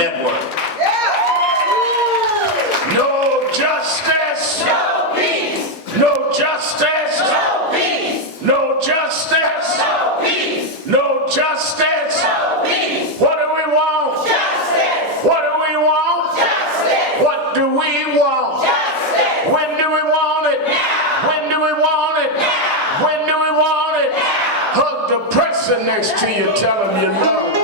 Network. No justice. No peace. No justice. No peace. No justice. No peace. No justice. No peace. What do we want? Justice. What do we want? Justice. What do we want? Justice. When do we want it? Now. When do we want it? Now. When do we want it? Now. Hug the person next to you, tell him you love him.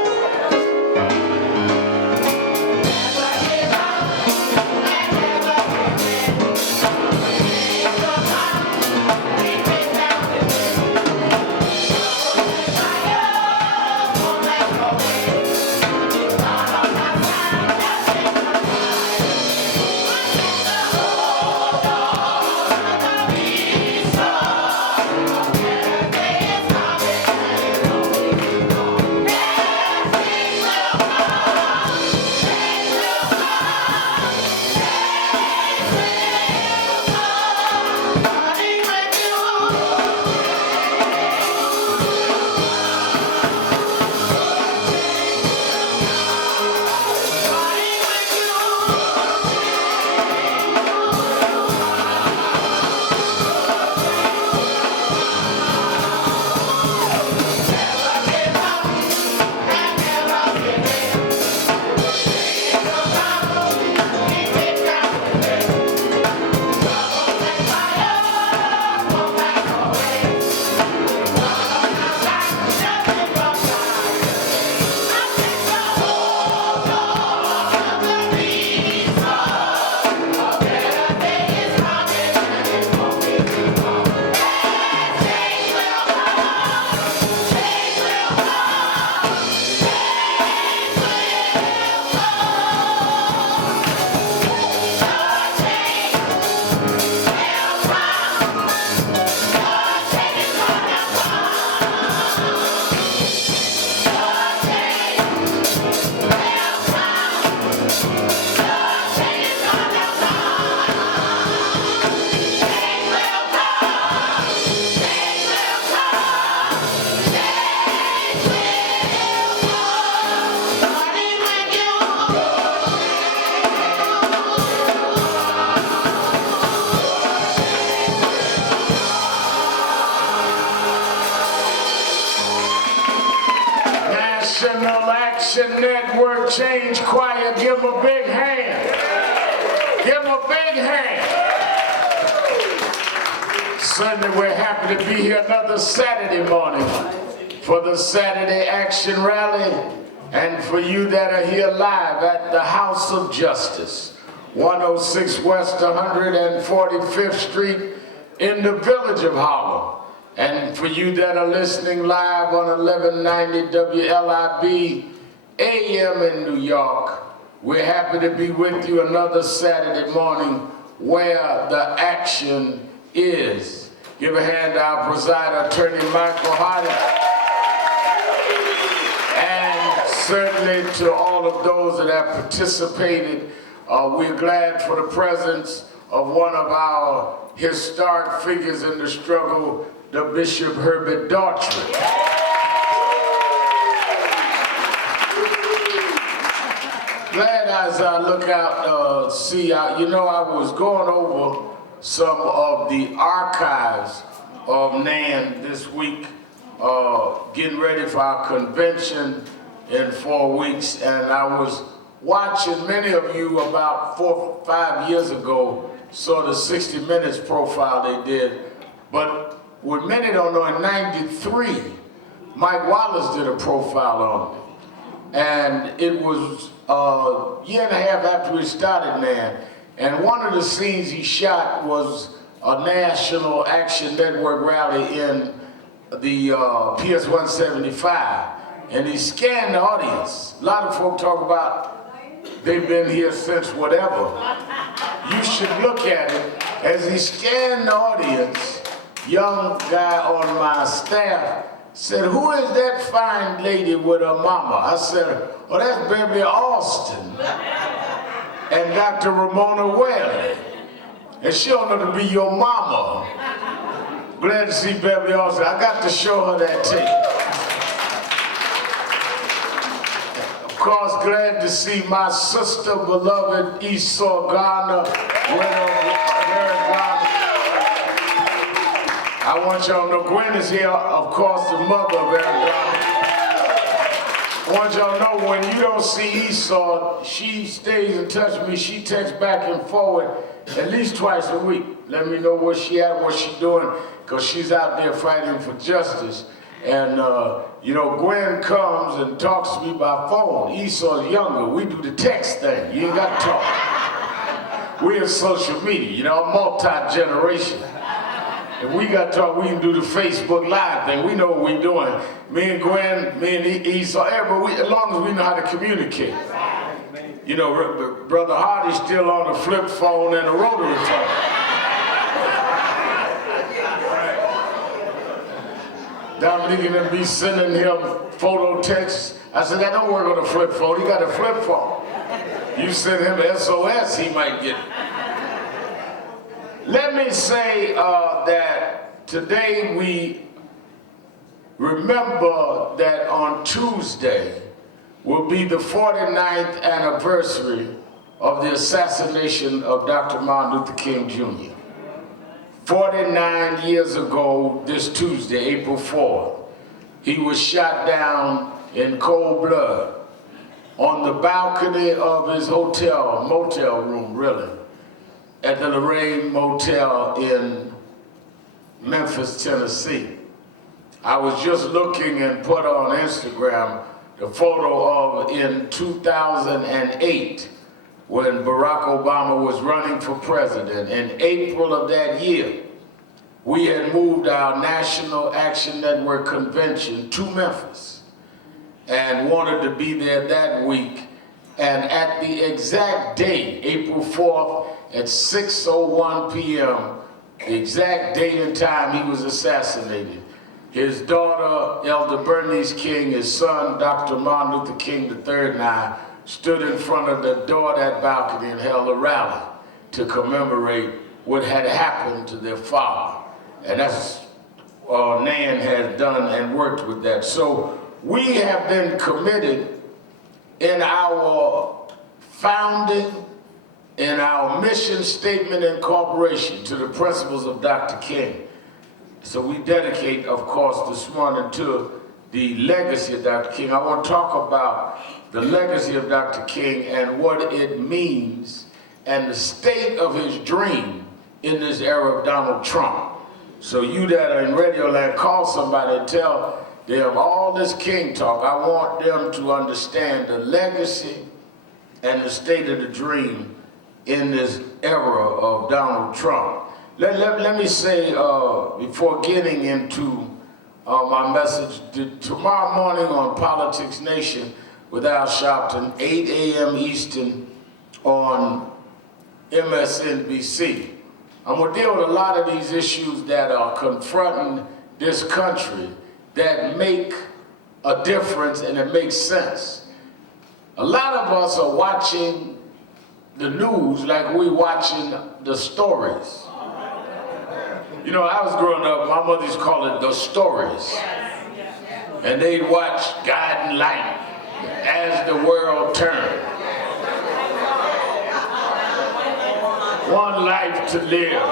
National Action Network Change Choir, give them a big hand. Give them a big hand. Sunday, we're happy to be here another Saturday morning for the Saturday Action Rally, and for you that are here live at the House of Justice, 106 West 145th Street in the Village of Harlem. And for you that are listening live on 1190 WLIB AM in New York, we're happy to be with you another Saturday morning where the action is. Give a hand to our presider, Attorney Michael Hardy. And certainly to all of those that have participated, we're glad for the presence of one of our historic figures in the struggle, the Bishop Herbert Daughtry. Glad as I look out, you know, I was going over some of the archives of NAN this week, getting ready for our convention in 4 weeks, and I was watching many of you about 4 or 5 years ago, saw the 60 Minutes profile they did, but what many don't know, in '93, Mike Wallace did a profile on me. And it was a year and a half after we started NAN. And one of the scenes he shot was a National Action Network rally in the PS 175. And he scanned the audience. A lot of folk talk about they've been here since whatever. You should look at it. As he scanned the audience, young guy on my staff said, "Who is that fine lady with her mama?" I said, "Oh, that's Beverly Austin and Dr. Ramona Whaley. And she ought to be your mama." Glad to see Beverly Austin. I got to show her that tape. Of course, glad to see my sister, beloved Esau Garner, widow Mary Garner. I want y'all to know Gwen is here, of course, the mother of Mary Garner. I want y'all to know when you don't see Esau, she stays in touch with me. She texts back and forward at least twice a week. Let me know where she at, what she doing, because she's out there fighting for justice. And, you know, Gwen comes and talks to me by phone. Esau's younger. We do the text thing. You ain't got to talk. We're in social media, you know, multi-generation. If we got to talk, we can do the Facebook Live thing. We know what we're doing. Me and Gwen, me and Esau, everybody, as long as we know how to communicate. You know, Brother Hardy's still on the flip phone and the rotary phone. Dominique and them be sending him photo texts. I said, that don't work on a flip phone. He got a flip phone. You send him SOS, he might get it. Let me say that today we remember that on Tuesday will be the 49th anniversary of the assassination of Dr. Martin Luther King Jr. 49 years ago this Tuesday, April 4th, he was shot down in cold blood on the balcony of his motel room, really, at the Lorraine Motel in Memphis, Tennessee. I was just looking and put on Instagram the photo of in 2008 when Barack Obama was running for president. In April of that year, we had moved our National Action Network convention to Memphis and wanted to be there that week. And at the exact date, April 4th, at 6:01 p.m., the exact date and time he was assassinated, his daughter, Elder Bernice King, his son, Dr. Martin Luther King III, and I stood in front of the door of that balcony and held a rally to commemorate what had happened to their father. And that's Nan has done and worked with that. So we have been committed in our founding, in our mission statement and incorporation to the principles of Dr. King. So we dedicate, of course, this morning to the legacy of Dr. King. I want to talk about the legacy of Dr. King and what it means and the state of his dream in this era of Donald Trump. So you that are in Radio Land, call somebody and tell them all this King talk. I want them to understand the legacy and the state of the dream in this era of Donald Trump. Let me say, before getting into my message, tomorrow morning on Politics Nation with Al Sharpton, 8 a.m. Eastern on MSNBC. I'm going to deal with a lot of these issues that are confronting this country that make a difference and it makes sense. A lot of us are watching the news like we're watching the stories. You know, I was growing up, my mother used to call it the stories. And they'd watch Guiding Light, As the World Turned. One life to live,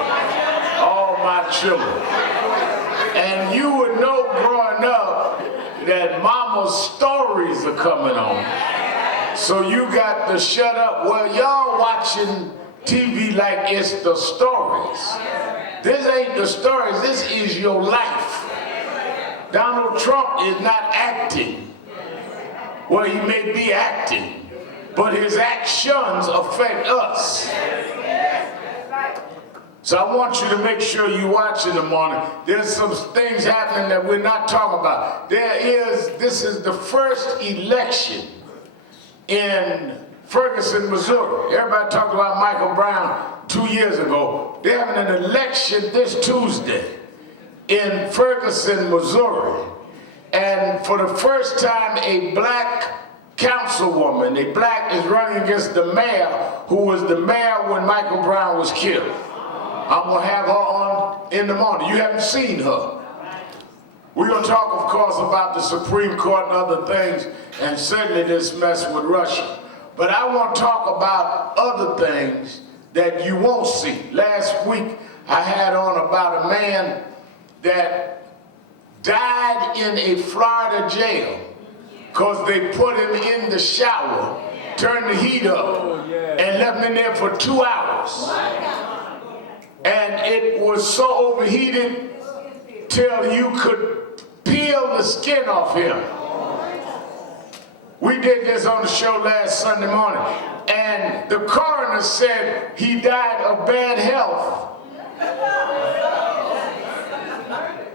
all my children. And you would know growing up that mama's stories are coming on. So you got to shut up. Well, y'all watching TV like it's the stories. This ain't the stories, this is your life. Donald Trump is not acting. Well, he may be acting, but his actions affect us. So I want you to make sure you watch in the morning. There's some things happening that we're not talking about. This is the first election in Ferguson, Missouri. Everybody talked about Michael Brown 2 years ago. They're having an election this Tuesday in Ferguson, Missouri. And for the first time, a black councilwoman, a black, is running against the mayor, who was the mayor when Michael Brown was killed. I'm gonna have her on in the morning. You haven't seen her. We're going to talk, of course, about the Supreme Court and other things, and certainly this mess with Russia. But I want to talk about other things that you won't see. Last week, I had on about a man that died in a Florida jail because they put him in the shower, turned the heat up, and left him in there for 2 hours. And it was so overheated till you could peel the skin off him. We did this on the show last Sunday morning, and the coroner said he died of bad health.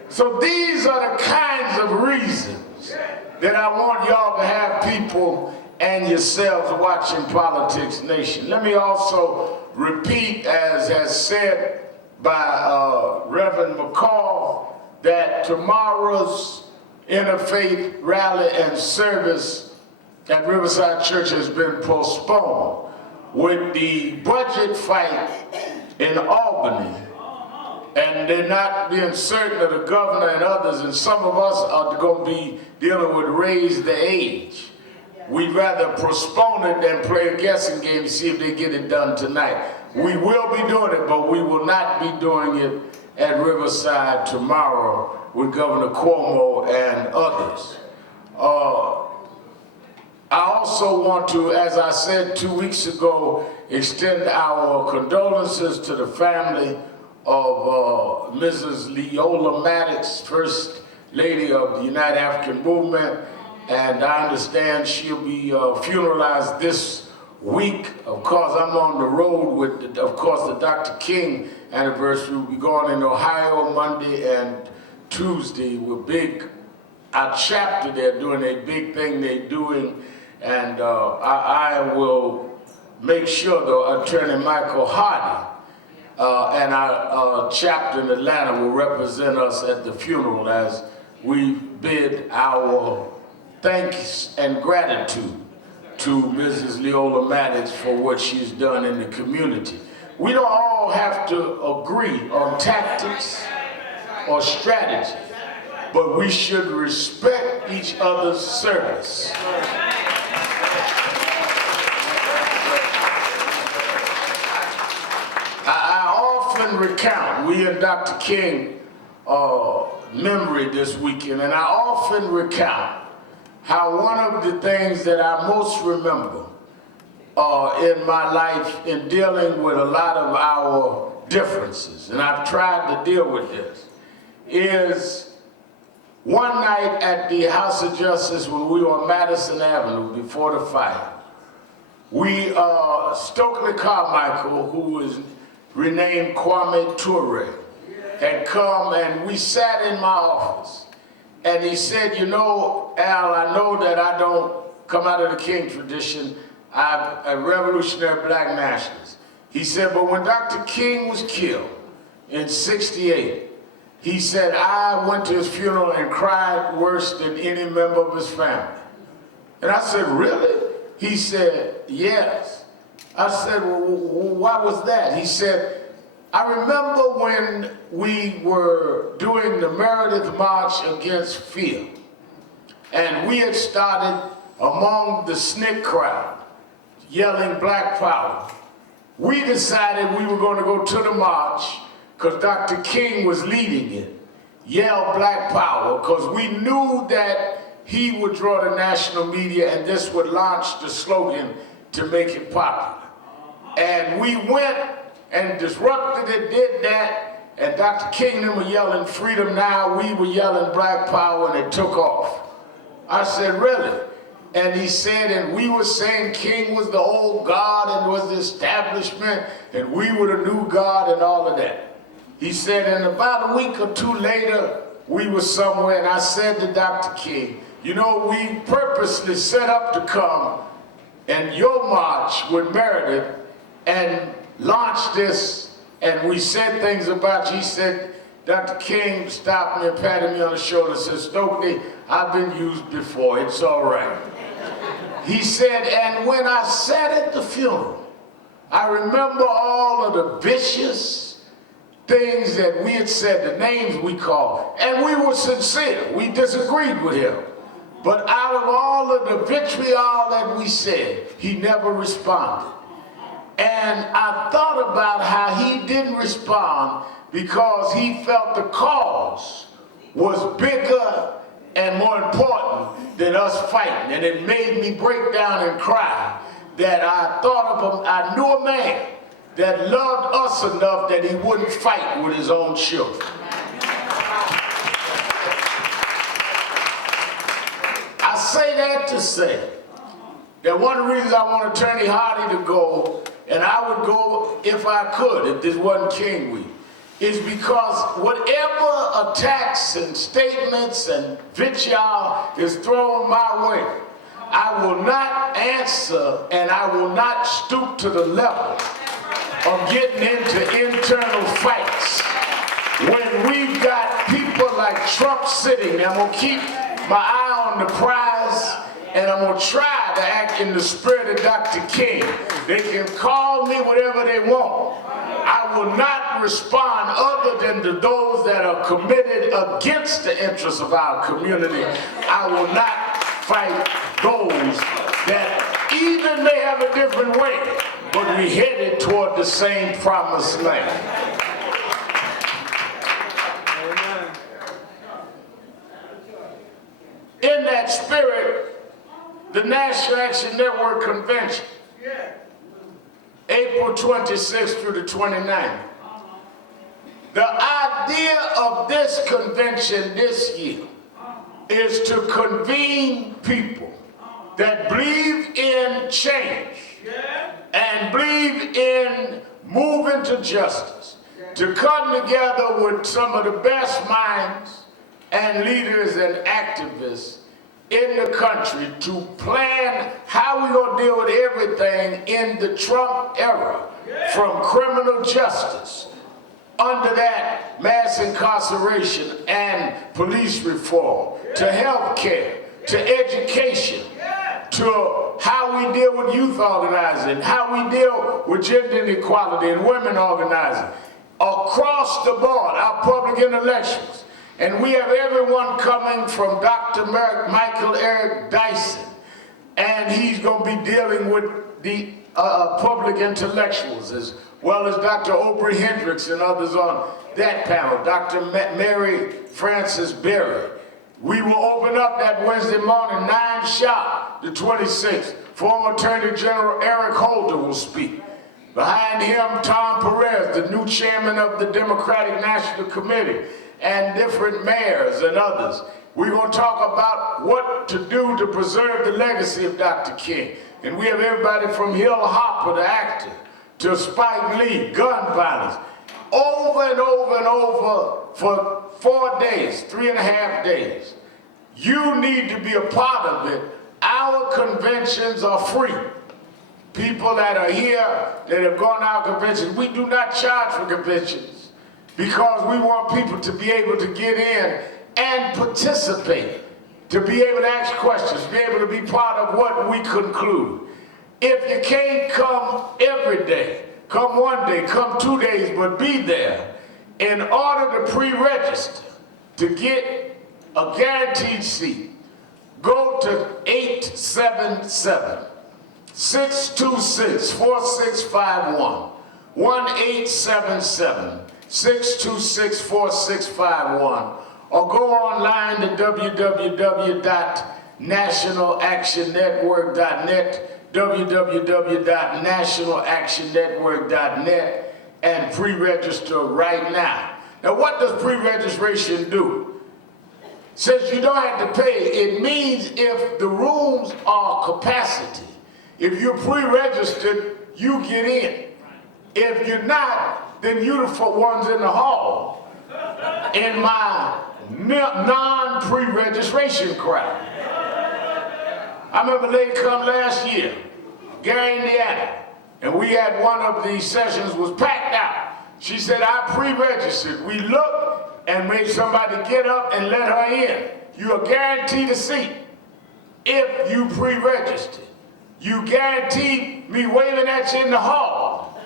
So these are the kinds of reasons that I want y'all to have people and yourselves watching Politics Nation. Let me also repeat, as has said by Reverend McCall, that tomorrow's interfaith rally and service at Riverside Church has been postponed with the budget fight in Albany, and they're not being certain of the governor and others, and some of us are going to be dealing with raise the age. We'd rather postpone it than play a guessing game to see if they get it done tonight. We will be doing it, but we will not be doing it at Riverside tomorrow with Governor Cuomo and others. I also want to, as I said 2 weeks ago, extend our condolences to the family of Mrs. Leola Maddox, First Lady of the United African Movement, and I understand she'll be funeralized this week. Of course, I'm on the road with, of course, the Dr. King anniversary. We'll be going in Ohio Monday and Tuesday. We're our chapter, they're doing a big thing they're doing, and I will make sure the Attorney Michael Hardy and our chapter in Atlanta will represent us at the funeral as we bid our thanks and gratitude to Mrs. Leola Maddox for what she's done in the community. We don't all have to agree on tactics or strategy, but we should respect each other's service. I often recount, we and Dr. King memory this weekend, and I often recount how one of the things that I most remember in my life in dealing with a lot of our differences, and I've tried to deal with this, is one night at the House of Justice when we were on Madison Avenue before the fire. Stokely Carmichael, who is renamed Kwame Ture, had come, and we sat in my office. And he said, you know, Al, I know that I don't come out of the King tradition. I'm a revolutionary black nationalist. He said, but when Dr. King was killed in '68, he said, I went to his funeral and cried worse than any member of his family. And I said, really? He said, yes. I said, well, why was that? He said, I remember when we were doing the Meredith March Against Fear, and we had started among the SNCC crowd, yelling Black Power. We decided we were going to go to the march, because Dr. King was leading it, yell Black Power, because we knew that he would draw the national media and this would launch the slogan to make it popular. And we went and disrupted it, did that, and Dr. King and them were yelling freedom now, we were yelling Black Power, and it took off. I said, really? And he said, and we were saying King was the old God and was the establishment, and we were the new God and all of that. He said, and about a week or two later, we were somewhere, and I said to Dr. King, you know, we purposely set up to come and your march with Meredith and launch this, and we said things about you. He said, Dr. King stopped me and patted me on the shoulder and said, Stokely, I've been used before, it's all right. He said, and when I sat at the funeral, I remember all of the vicious things that we had said, the names we called, and we were sincere. We disagreed with him. But out of all of the vitriol that we said, he never responded. And I thought about how he didn't respond because he felt the cause was bigger and more important than us fighting. And it made me break down and cry that I thought of him. I knew a man that loved us enough that he wouldn't fight with his own children. I say that to say that one of the reasons I want Attorney Hardy to go, and I would go if I could, if this wasn't King Week, is because whatever attacks and statements and vitriol is thrown my way, I will not answer and I will not stoop to the level of getting into internal fights. When we've got people like Trump sitting, I'm going to keep my eye on the prize, and I'm going to try to act in the spirit of Dr. King. They can call me whatever they want. I will not respond other than to those that are committed against the interests of our community. I will not fight those that even may have a different way, but we headed toward the same promised land. In that spirit, the National Action Network Convention, April 26th through the 29th. The idea of this convention this year is to convene people that believe in change and believe in moving to justice, to come together with some of the best minds and leaders and activists in the country to plan how we're going to deal with everything in the Trump era, from criminal justice, under that mass incarceration and police reform, to health care, to education, to how we deal with youth organizing, how we deal with gender inequality and women organizing, across the board, our public elections. And we have everyone coming from Dr. Michael Eric Dyson, and he's going to be dealing with the public intellectuals, as well as Dr. Aubrey Hendricks and others on that panel, Dr. Mary Frances Berry. We will open up that Wednesday morning, 9 sharp, the 26th. Former Attorney General Eric Holder will speak. Behind him, Tom Perez, the new chairman of the Democratic National Committee, and different mayors and others. We're going to talk about what to do to preserve the legacy of Dr. King. And we have everybody from Hill Hopper, the actor, to Spike Lee, gun violence, over and over and over for 4 days, 3.5 days. You need to be a part of it. Our conventions are free. People that are here, that have gone to our conventions, we do not charge for conventions, because we want people to be able to get in and participate, to be able to ask questions, be able to be part of what we conclude. If you can't come every day, come 1 day, come 2 days, but be there. In order to pre-register, to get a guaranteed seat, go to 877-626-4651, 1-877-626-4651, or go online to www.nationalactionnetwork.net, www.nationalactionnetwork.net, and pre-register right now. Now, what does pre-registration do? Since you don't have to pay, it means if the rooms are capacity, if you're pre-registered, you get in. If you're not, then you're the ones in the hall in my non-pre-registration crowd. I remember a lady come last year, Gary, Indiana, and we had one of the sessions was packed out. She said, I pre-registered. We looked and made somebody get up and let her in. You are guaranteed a seat if you pre-registered. You guarantee me waving at you in the hall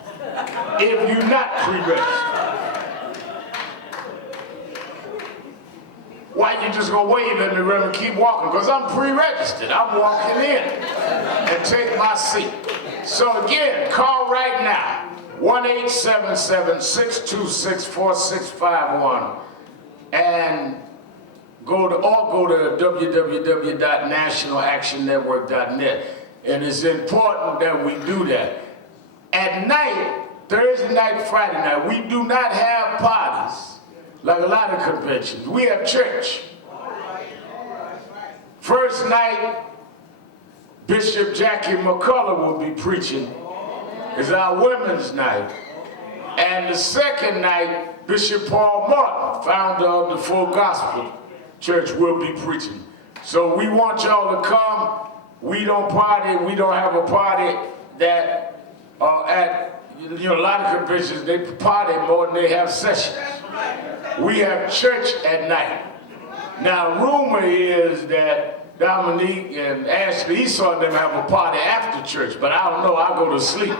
if you're not pre-registered. Why you just gonna wave at me, Reverend, keep walking? Because I'm pre-registered. I'm walking in and take my seat. So again, call right now, 1-877-626-4651, and go to www.nationalactionnetwork.net. And it's important that we do that. At night, Thursday night, Friday night, we do not have parties like a lot of conventions. We have church. First night, Bishop Jackie McCullough will be preaching. It's our women's night. And the second night, Bishop Paul Martin, founder of the Full Gospel Church, will be preaching. So we want y'all to come. We don't party. We don't have a party that at a lot of conventions, they party more than they have sessions. We have church at night. Now, rumor is that Dominique and Ashley, he saw them have a party after church, but I don't know, I'll go to sleep.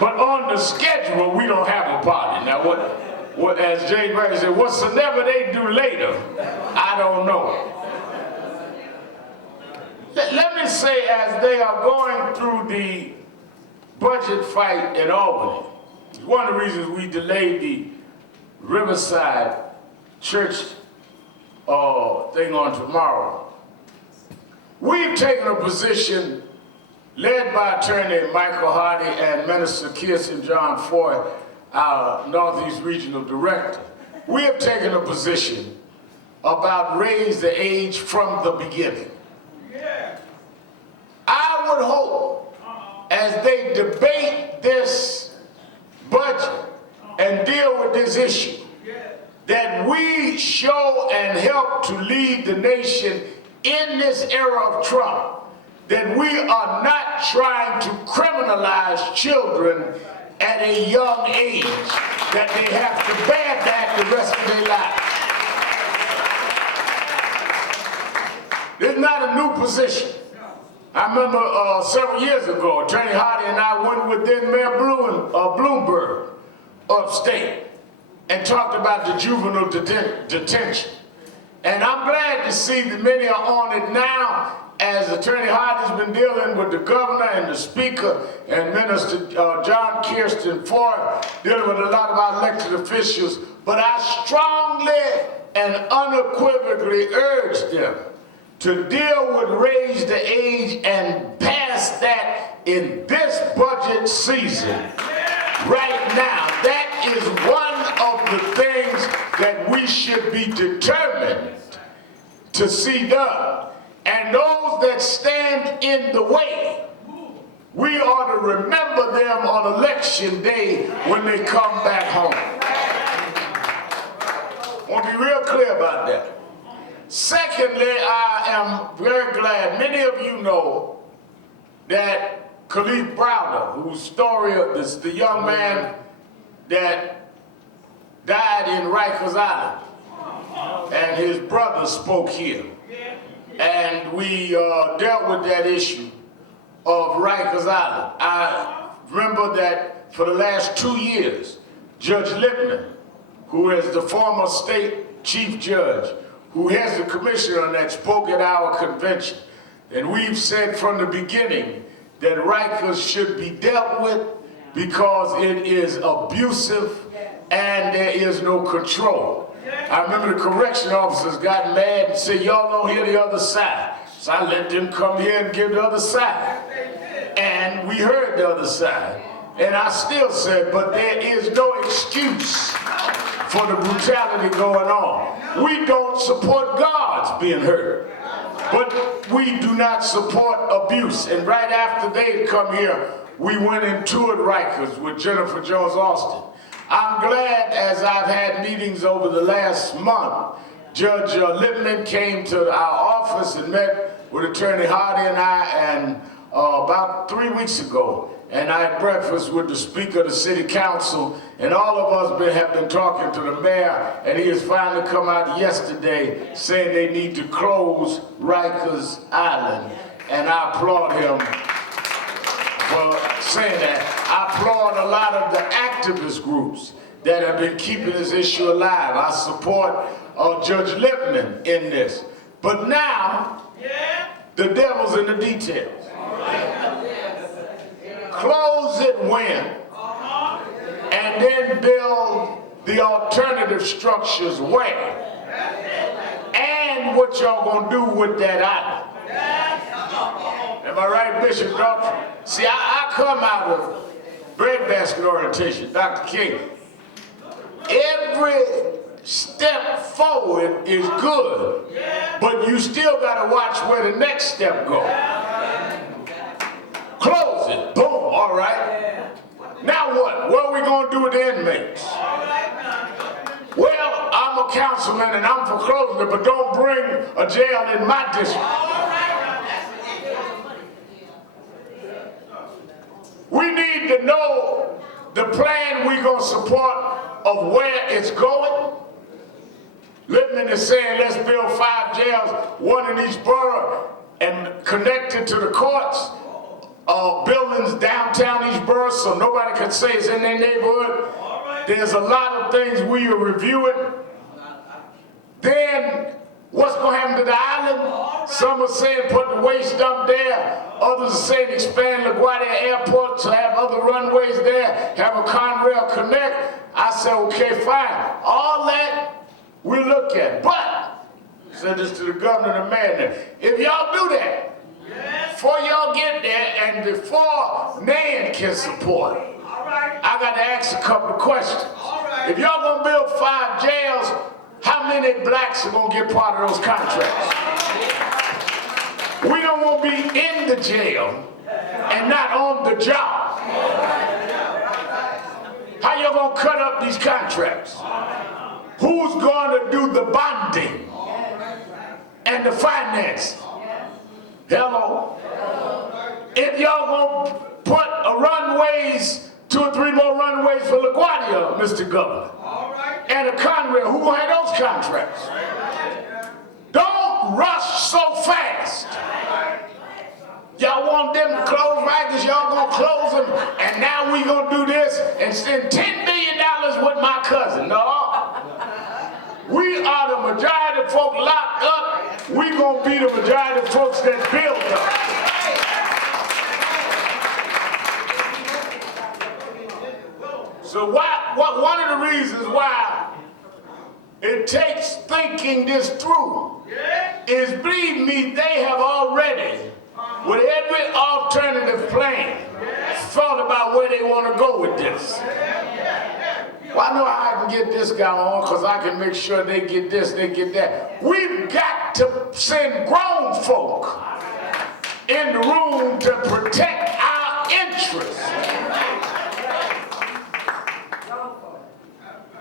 But on the schedule, we don't have a party. Now, what as Jay Berry said, whatsoever they do later, I don't know. Let me say, as they are going through the budget fight in Albany, one of the reasons we delayed the Riverside Church thing on tomorrow. We've taken a position led by Attorney Michael Hardy and Minister Kirsten John Ford, our Northeast Regional Director. We have taken a position about raise the age from the beginning. I would hope, as they debate this budget and deal with this issue, that we show and help to lead the nation in this era of Trump, that we are not trying to criminalize children at a young age, that they have to bear that the rest of their lives. It's not a new position. I remember several years ago, Attorney Hardy and I went with then Mayor Bloomberg upstate and talked about the juvenile detention. And I'm glad to see that many are on it now, as Attorney Hardy's been dealing with the governor and the speaker and Minister John Kirsten Ford, dealing with a lot of our elected officials. But I strongly and unequivocally urge them to deal with raise the age and pass that in this budget season. Right now, that is one of the things that we should be determined to see done. And those that stand in the way, we ought to remember them on election day when they come back home. I want to be real clear about that. Secondly, I am very glad many of you know that Khalif Browder, whose story is the young man that died in Rikers Island, and his brother spoke here. And we dealt with that issue of Rikers Island. I remember that for the last 2 years, Judge Lipman, who is the former state chief judge, who has the commission on that, spoke at our convention. And we've said from the beginning that Rikers should be dealt with because it is abusive and there is no control. I remember the correction officers got mad and said, y'all don't hear the other side. So I let them come here and give the other side. And we heard the other side. And I still said, but there is no excuse for the brutality going on. We don't support guards being hurt, but we do not support abuse. And right after they had come here, we went and toured Rikers with Jennifer Jones Austin. I'm glad, as I've had meetings over the last month, Judge Lipman came to our office and met with Attorney Hardy and I, and about 3 weeks ago, and I had breakfast with the Speaker of the City Council, and all of us have been talking to the mayor, and he has finally come out yesterday saying they need to close Rikers Island, and I applaud him for saying that. I applaud a lot of the activist groups that have been keeping this issue alive. I support Judge Lippman in this. But now, the devil's in the details. Close it when, and then build the alternative structures where, and what y'all gonna do with that island. Am I right, Bishop Doctor? See, I come out of breadbasket orientation, Dr. King. Every step forward is good, but you still gotta watch where the next step goes. Close it, boom, all right. Now what? What are we gonna do with the inmates? Well, I'm a councilman and I'm for closing it, but don't bring a jail in my district. We need to know the plan we're gonna support of where it's going. Lippman is saying let's build 5 jails, 1 in each borough, and connect it to the courts. Buildings downtown each borough so nobody can say it's in their neighborhood. There's a lot of things we are reviewing. Then what's going to happen to the island? Some are saying put the waste dump there. Others are saying expand LaGuardia Airport to have other runways there, have a Conrail Connect. I said, okay, fine. All that we look at. But, I said this to the governor and the mayor, if y'all do that, before y'all get there and before NAN can support, I got to ask a couple of questions. If y'all gonna build 5 jails, how many blacks are gonna get part of those contracts? We don't want to be in the jail and not on the job. How y'all gonna cut up these contracts? Who's gonna do the bonding and the finance? Hello? If y'all gonna put a runways, 2 or 3 more runways for LaGuardia, Mr. Governor, and a Conrail, who gonna have those contracts? Don't rush so fast. Y'all want them to close right because y'all gonna close them, and now we gonna do this and spend $10 billion with my cousin. No. We are the majority of folk locked up. We gonna be the majority of folks that build up. So one of the reasons why it takes thinking this through is, believe me, they have already, with every alternative plan, thought about where they want to go with this. Well, I know how I can get this guy on because I can make sure they get this, they get that. We've got to send grown folk in the room to protect our interests.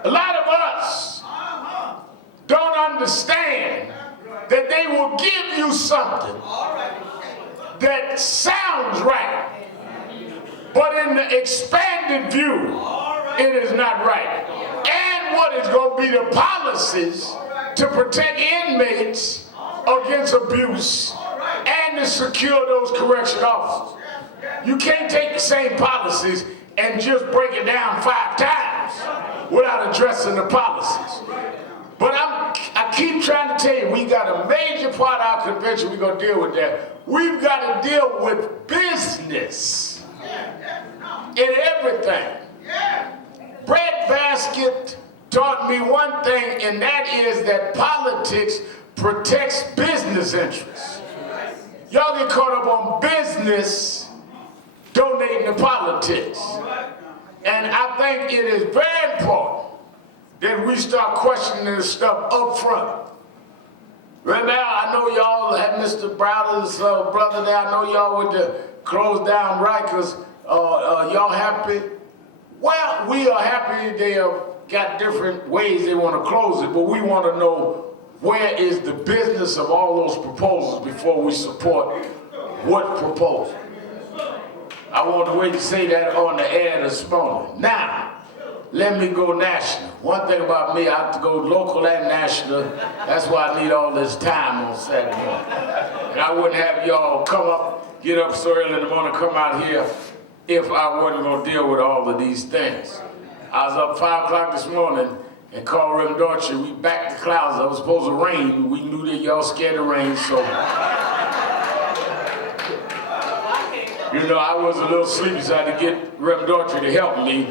A lot of us don't understand that they will give you something that sounds right, but in the expanded view, it is not right. And what is going to be the policies to protect inmates against abuse and to secure those correction officers. You can't take the same policies and just break it down 5 times without addressing the policies. But I keep trying to tell you, we got a major part of our convention we're going to deal with that. We've got to deal with business in everything. Breadbasket taught me one thing, and that is that politics protects business interests. Y'all get caught up on business donating to politics. And I think it is very important that we start questioning this stuff up front. Right now, I know y'all had Mr. Browder's brother there. I know y'all with the close down Rikers. Y'all happy? Well, we are happy they have got different ways they want to close it, but we want to know where is the business of all those proposals before we support what proposal. I want to wait to say that on the air this morning. Now, let me go national. One thing about me, I have to go local and national. That's why I need all this time on Saturday morning. And I wouldn't have y'all get up so early in the morning, come out here if I wasn't going to deal with all of these things. I was up 5 o'clock this morning and called Reverend Dorchy. We backed the clouds. It was supposed to rain. We knew that y'all scared of rain, so. You know, I was a little sleepy, so I had to get Reverend Dorchy to help me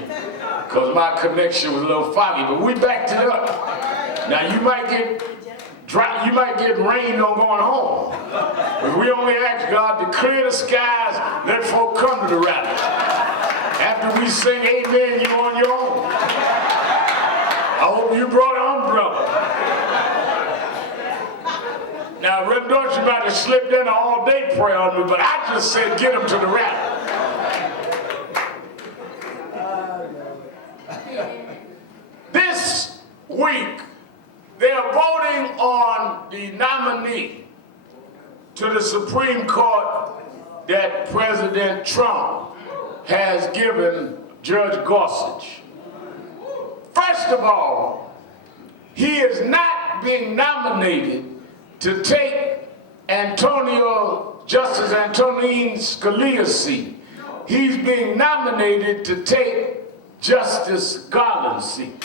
because my connection was a little foggy, but we backed it up. Now, you might get rain on going home. But we only ask God to clear the skies, let folk come to the rally. After we sing amen, you're on your own. I hope you brought an umbrella. Now, Reverend Dorchy might have slipped in an all-day prayer on me, but I just said get him to the rally. This week, they are voting on the nominee to the Supreme Court that President Trump has given Judge Gorsuch. First of all, he is not being nominated to take Justice Antonin Scalia's seat. He's being nominated to take Justice Garland's seat.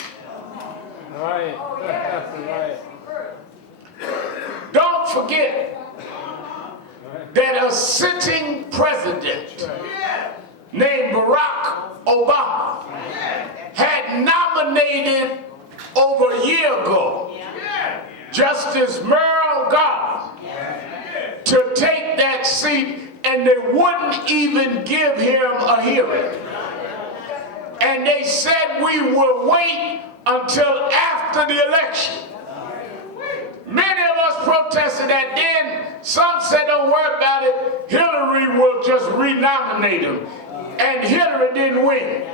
Right. Right. Don't forget that a sitting president named Barack Obama had nominated over a year ago Justice Merle Garland to take that seat, and they wouldn't even give him a hearing. And they said we will wait until after the election. Many of us protested that then. Some said, don't worry about it. Hillary will just renominate him. And Hillary didn't win.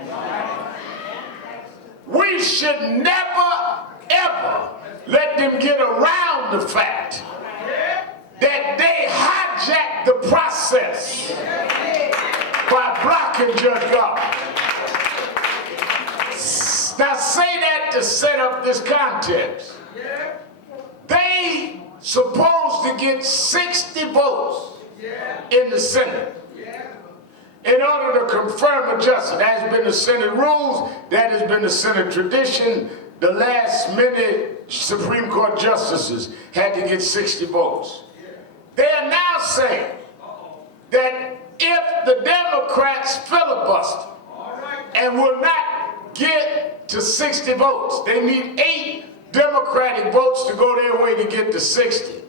We should never, ever let them get around the fact that they hijacked the process by blocking Judge Garland. Now say that to set up this context. They supposed to get 60 votes in the Senate in order to confirm a justice. That has been the Senate rules. That has been the Senate tradition. The last minute Supreme Court justices had to get 60 votes. They are now saying that if the Democrats filibuster and will not get to 60 votes, they need 8 Democratic votes to go their way to get to 60.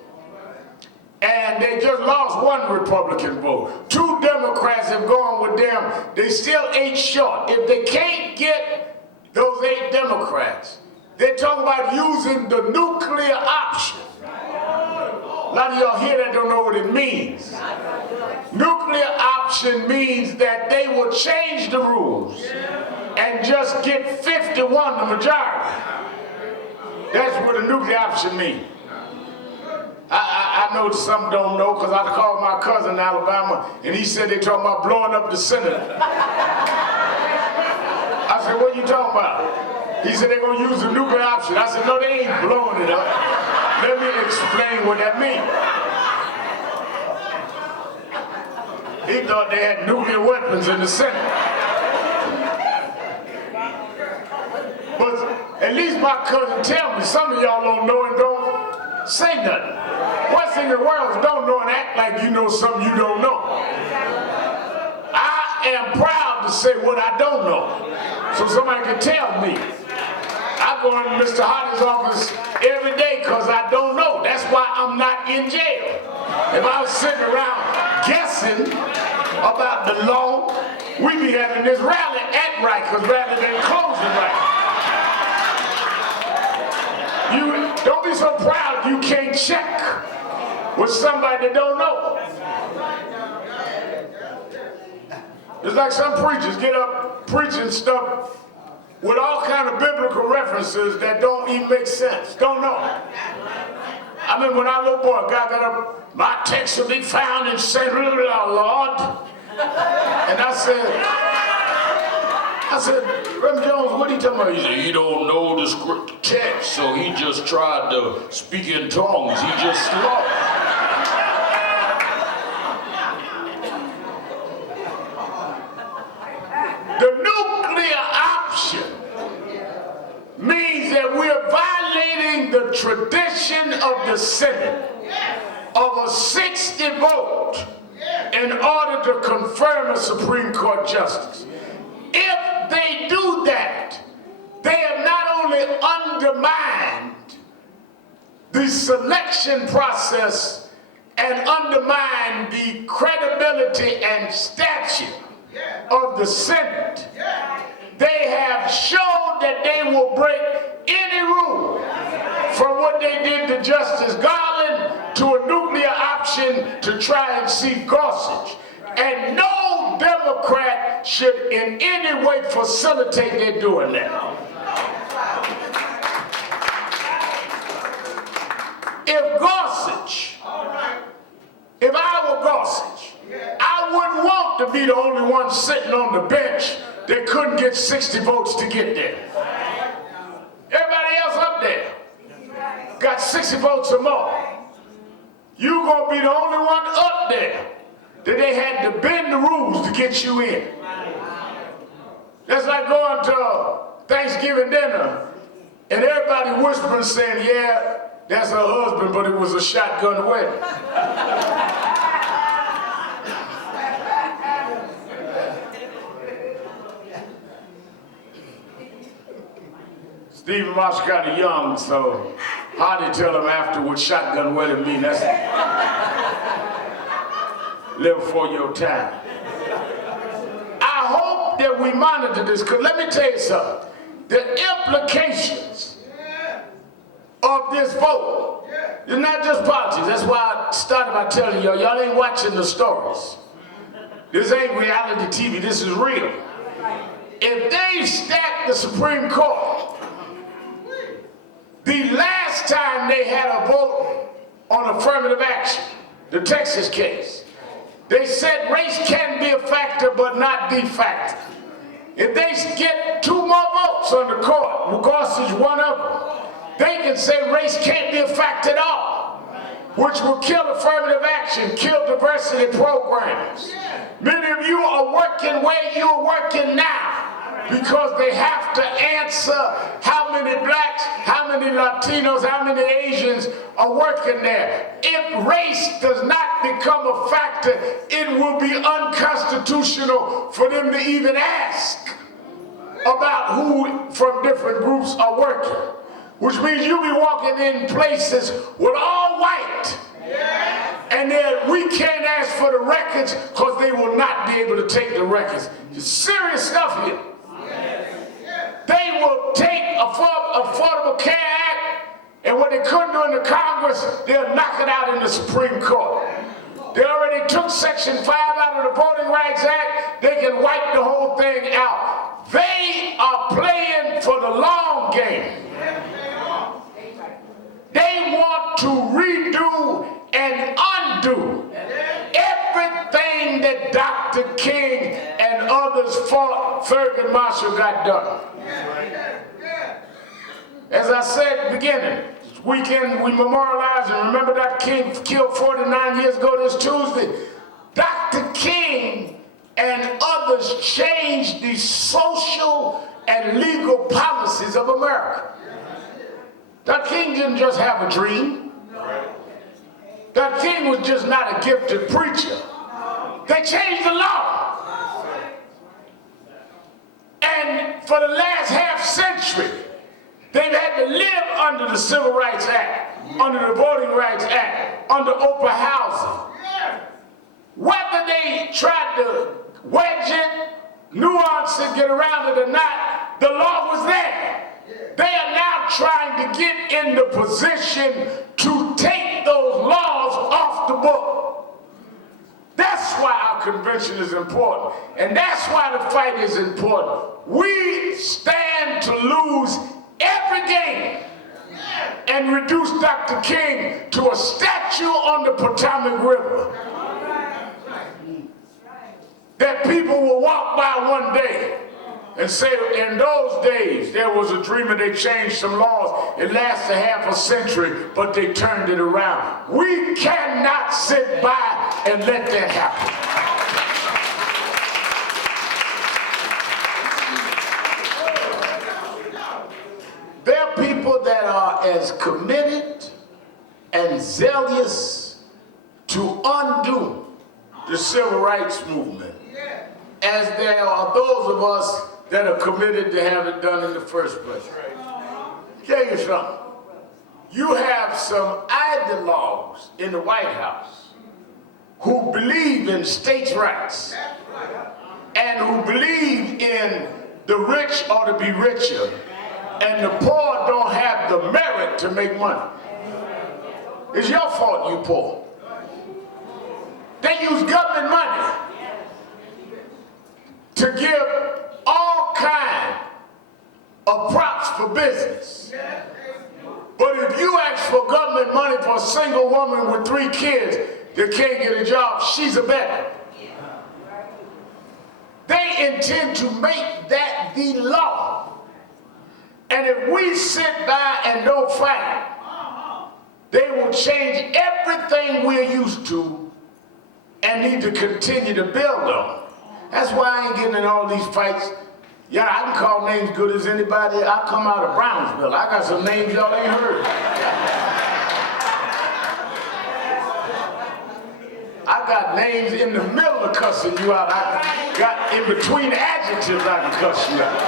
And they just lost 1 Republican vote. 2 Democrats have gone with them. They still 8 short. If they can't get those 8 Democrats, they're talking about using the nuclear option. A lot of y'all here that don't know what it means. Nuclear option means that they will change the rules and just get 51 the majority. That's what the nuclear option means. I know some don't know because I called my cousin in Alabama and he said they talking about blowing up the Senate. I said, what are you talking about? He said they're going to use the nuclear option. I said, no, they ain't blowing it up. Let me explain what that means. He thought they had nuclear weapons in the Senate. But at least my cousin tell me, some of y'all don't know and don't say nothing. What's in the world is don't know and act like you know something you don't know. I am proud to say what I don't know, so somebody can tell me. I go into Mr. Hardy's office every day because I don't know. That's why I'm not in jail. If I was sitting around guessing about the law, we'd be having this rally at Rikers rather than closing Rikers. You don't be so proud you can't check with somebody that don't know. It's like some preachers get up preaching stuff with all kind of biblical references that don't even make sense. Don't know. I mean, when I was a little boy, God got up, my text will be found in St. Lord. And I said, Reverend Jones, what are you talking about? He said, he don't know the script text, so he just tried to speak in tongues. He just slow. The nuclear option of the Senate of a 60 vote in order to confirm a Supreme Court justice. If they do that, they have not only undermined the selection process and undermined the credibility and stature of the Senate, they have shown that they will break any rule, from what they did to Justice Garland to a nuclear option to try and see Gorsuch. And no Democrat should in any way facilitate their doing that. If Gorsuch, if I were Gorsuch, I wouldn't want to be the only one sitting on the bench that couldn't get 60 votes to get there. Everybody else up there got 60 votes or more. You're going to be the only one up there that they had to bend the rules to get you in. That's like going to Thanksgiving dinner and everybody whispering saying, yeah, that's her husband, but it was a shotgun wedding. Stephen Marshall kind of young, so hard to tell him after what shotgun wedding mean. That's live for your time. I hope that we monitor this, because let me tell you something. The implications of this vote is not just politics. That's why I started by telling y'all ain't watching the stories. This ain't reality TV, this is real. If they stack the Supreme Court, the last time they had a vote on affirmative action, the Texas case, they said race can be a factor but not the factor. If they get 2 more votes on the court, Gorsuch is one of them, they can say race can't be a factor at all, which will kill affirmative action, kill diversity programs. Many of you are working where you're working now because they have to answer how many blacks, how many Latinos, how many Asians are working there. If race does not become a factor, it will be unconstitutional for them to even ask about who from different groups are working. Which means you'll be walking in places with all white, and then we can't ask for the records because they will not be able to take the records. It's serious stuff here. They will take Affordable Care Act, and what they couldn't do in the Congress, they'll knock it out in the Supreme Court. They already took Section 5 out of the Voting Rights Act. They can wipe the whole thing out. They are playing for the long game. They want to redo and undo everything that Dr. King and others fought Thurgood Marshall got done. As I said at the beginning, this weekend we memorialize and remember Dr. King killed 49 years ago this Tuesday. Dr. King and others changed the social and legal policies of America. Dr. King didn't just have a dream. Dr. King was just not a gifted preacher. They changed the law. And for the last half century, they've had to live under the Civil Rights Act, under the Voting Rights Act, under open housing. Whether they tried to wedge it, nuance it, get around it or not, the law was there. They are now trying to get in the position to take those laws off the book. That's why our convention is important. And that's why the fight is important. We stand to lose every game and reduce Dr. King to a statue on the Potomac River that people will walk by one day and say, in those days, there was a dream and they changed some laws. It lasted half a century, but they turned it around. We cannot sit by and let that happen. There are people that are as committed and rebellious to undo the civil rights movement, as there are those of us that are committed to have it done in the first place. Tell you something. You have some ideologues in the White House who believe in states' rights and who believe in the rich ought to be richer and the poor don't have the merit to make money. It's your fault you poor. They use government money to give all kinds of props for business. But if you ask for government money for a single woman with 3 kids that can't get a job, she's a beggar. They intend to make that the law. And if we sit by and don't fight, they will change everything we're used to and need to continue to build on. That's why I ain't getting in all these fights. Yeah, I can call names good as anybody. I come out of Brownsville. I got some names y'all ain't heard. I got names in the middle of cussing you out. I got in between adjectives I can cuss you out.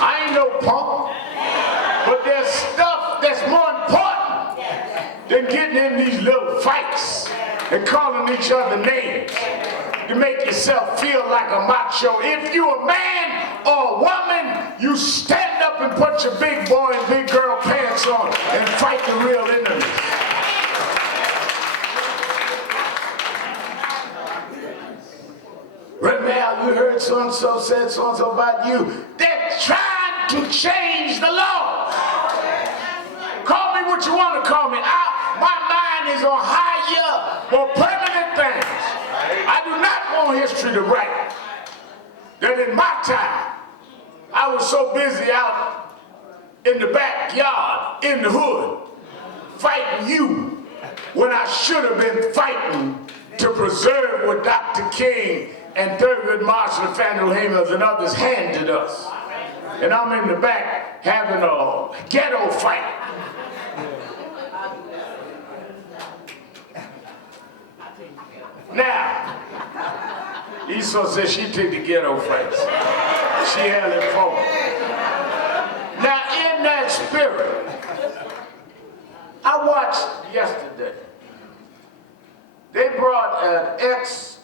I ain't no punk, but there's stuff that's more important than getting in these little fights and calling each other names to make yourself feel like a macho. If you're a man or a woman, you stand up and put your big boy and big girl pants on and fight the real enemy. Now you heard so-and-so said so-and-so about you. They're trying to change the law. Call me what you want to call me. My mind is on higher, more permanent things. I do not want history to write that in my time, I was so busy out in the backyard, in the hood, fighting you when I should have been fighting to preserve what Dr. King and Thurgood Marshall, Nathaniel Hamels, and others handed us. And I'm in the back having a ghetto fight. Now, Esau said she took the ghetto fights. She held it forward. Now, in that spirit, I watched yesterday. They brought an ex-agent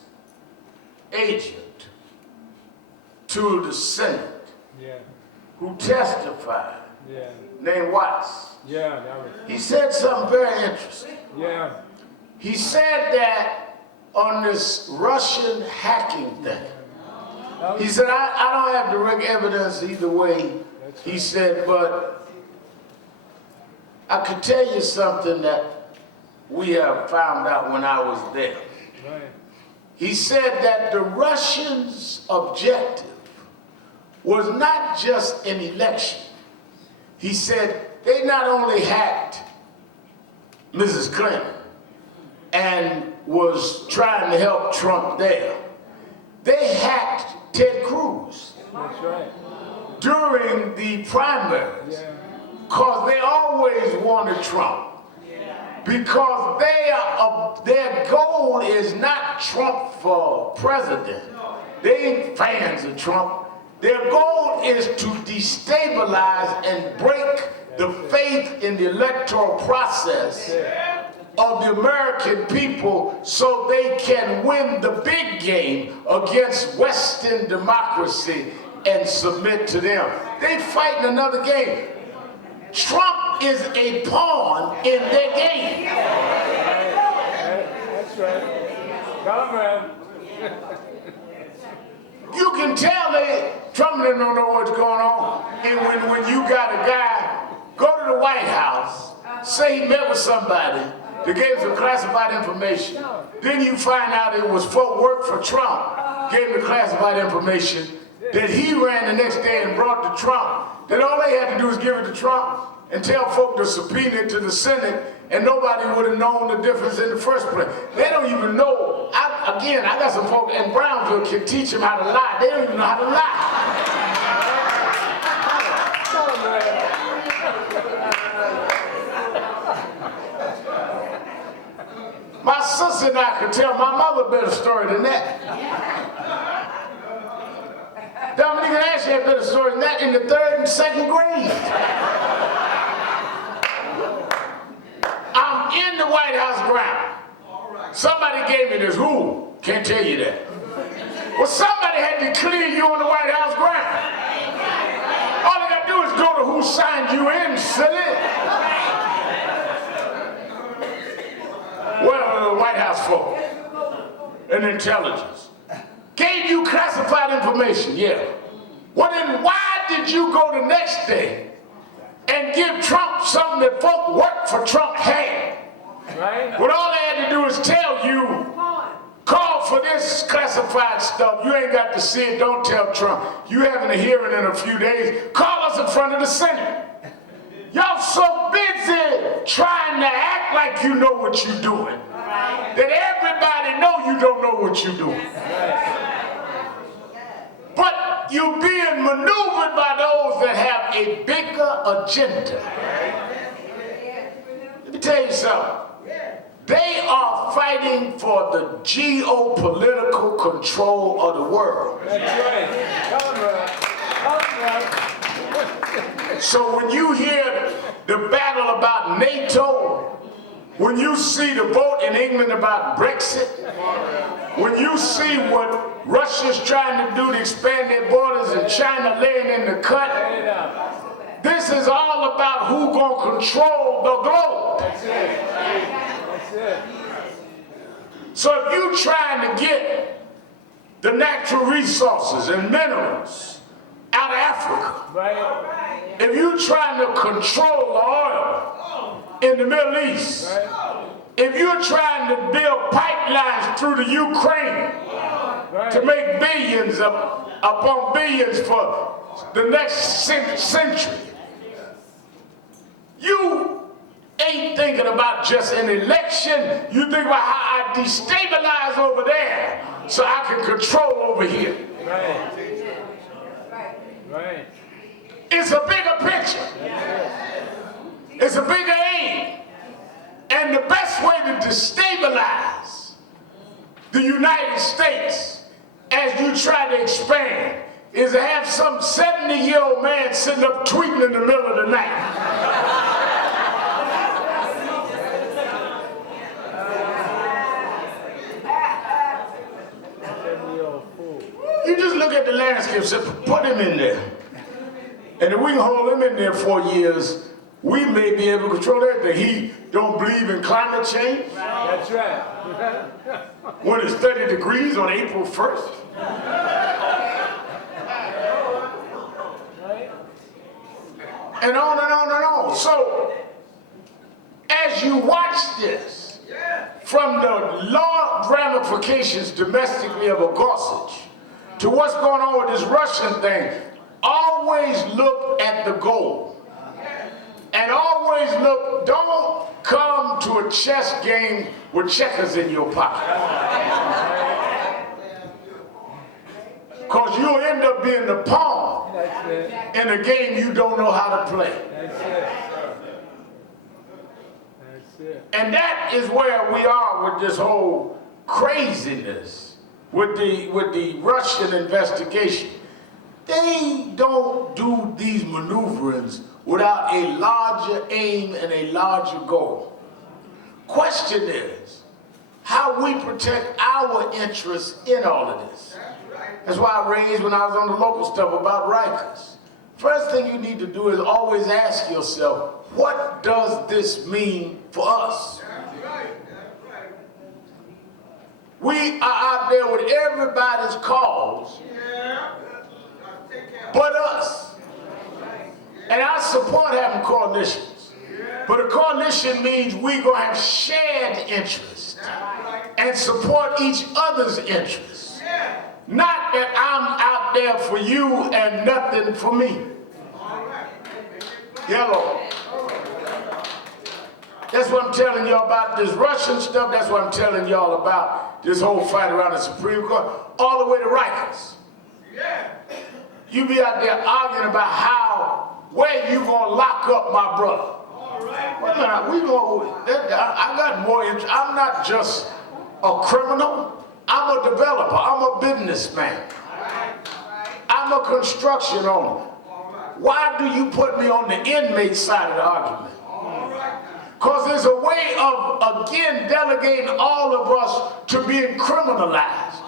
to the Senate who testified, named Watts. He said something very interesting. He said that on this Russian hacking thing, he said, I don't have direct evidence either way. He said, but I could tell you something that we have found out when I was there. He said that the Russians' objective was not just an election. He said they not only hacked Mrs. Clinton and was trying to help Trump there, they hacked Ted Cruz during the primaries because they always wanted Trump. Because their goal is not Trump for president. They ain't fans of Trump. Their goal is to destabilize and break the faith in the electoral process of the American people so they can win the big game against Western democracy and submit to them. They fighting another game. Trump is a pawn in their game. That's right. Comrade. You can tell Trump don't know what's going on. And when you got a guy go to the White House, say he met with somebody, they gave some classified information. Then you find out it was folk work for Trump, gave the classified information that he ran the next day and brought to Trump. Then all they had to do was give it to Trump and tell folk to subpoena it to the Senate, and nobody would have known the difference in the first place. They don't even know. I got some folk in Brownsville can teach them how to lie. They don't even know how to lie. My sister and I could tell my mother a better story than that. Dominique and Ashley had a better story than that in the 3rd and 2nd grade. I'm in the White House ground. Somebody gave me this. Who? Can't tell you that. Well, somebody had to clear you on the White House ground. All you gotta do is go to who signed you in, silly. Well, the White House folk and intelligence gave you classified information, yeah. Well, then why did you go the next day and give Trump something that folk worked for Trump had? Right. When all they had to do is tell you, call for this classified stuff. You ain't got to see it. Don't tell Trump. You having a hearing in a few days. Call us in front of the Senate. Y'all so busy trying to act like you know what you're doing that everybody know you don't know what you're doing. But you're being maneuvered by those that have a bigger agenda. Let me tell you something. They are fighting for the geopolitical control of the world. That's right. Come on. So when you hear the battle about NATO, when you see the vote in England about Brexit, when you see what Russia's trying to do to expand their borders and China laying in the cut, this is all about who gonna control the globe. That's it. That's it. So if you're trying to get the natural resources and minerals out of Africa, Right. if you're trying to control the oil in the Middle East, Right. if you're trying to build pipelines through the Ukraine to make billions upon billions for the next century, you ain't thinking about just an election. You think about how I destabilize over there so I can control over here. Right. Right. It's a bigger picture. It's a bigger aim. And the best way to destabilize the United States as you try to expand is to have some 70-year-old man sitting up tweeting in the middle of the night. You just look at the landscape and say, put him in there. And if we can hold him in there 4 years, we may be able to control everything. He don't believe in climate change. That's right. When it's 30 degrees on April 1st. And on and on and on. So, as you watch this, from the large ramifications domestically of a Gorsuch to what's going on with this Russian thing, always look at the goal. And always look, don't come to a chess game with checkers in your pocket. Because you'll end up being the pawn in a game you don't know how to play. That's it. That's it. And that is where we are with this whole craziness with the Russian investigation. They don't do these maneuverings without a larger aim and a larger goal. Question is, how we protect our interests in all of this. That's why I raised when I was on the local stuff about Rikers. First thing you need to do is always ask yourself, what does this mean for us? We are out there with everybody's cause but us. And I support having coalitions. But a coalition means we're going to have shared interests and support each other's interests. Not that I'm out there for you and nothing for me. Yellow. That's what I'm telling y'all about this Russian stuff. That's what I'm telling y'all about this whole fight around the Supreme Court, all the way to Rikers. You be out there arguing about where you gonna lock up my brother. Wait a minute, I got more interest. I'm not just a criminal. I'm a developer. I'm a businessman. I'm a construction owner. Why do you put me on the inmate side of the argument? Because there's a way of, again, delegating all of us to being criminalized.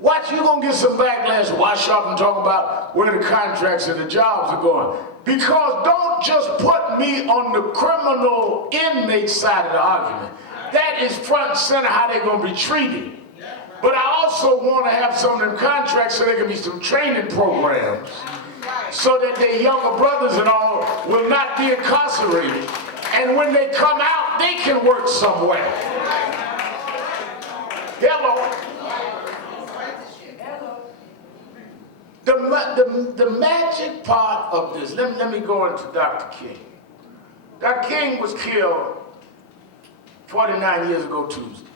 Watch, you're going to get some backlash. Why Sharpton talking about where the contracts and the jobs are going? Because don't just put me on the criminal inmate side of the argument. That is front and center how they're going to be treated. But I also want to have some of them contracts so there can be some training programs so that their younger brothers and all will not be incarcerated. And when they come out, they can work somewhere. Hello. The magic part of this, let me go into Dr. King. Dr. King was killed 49 years ago Tuesday.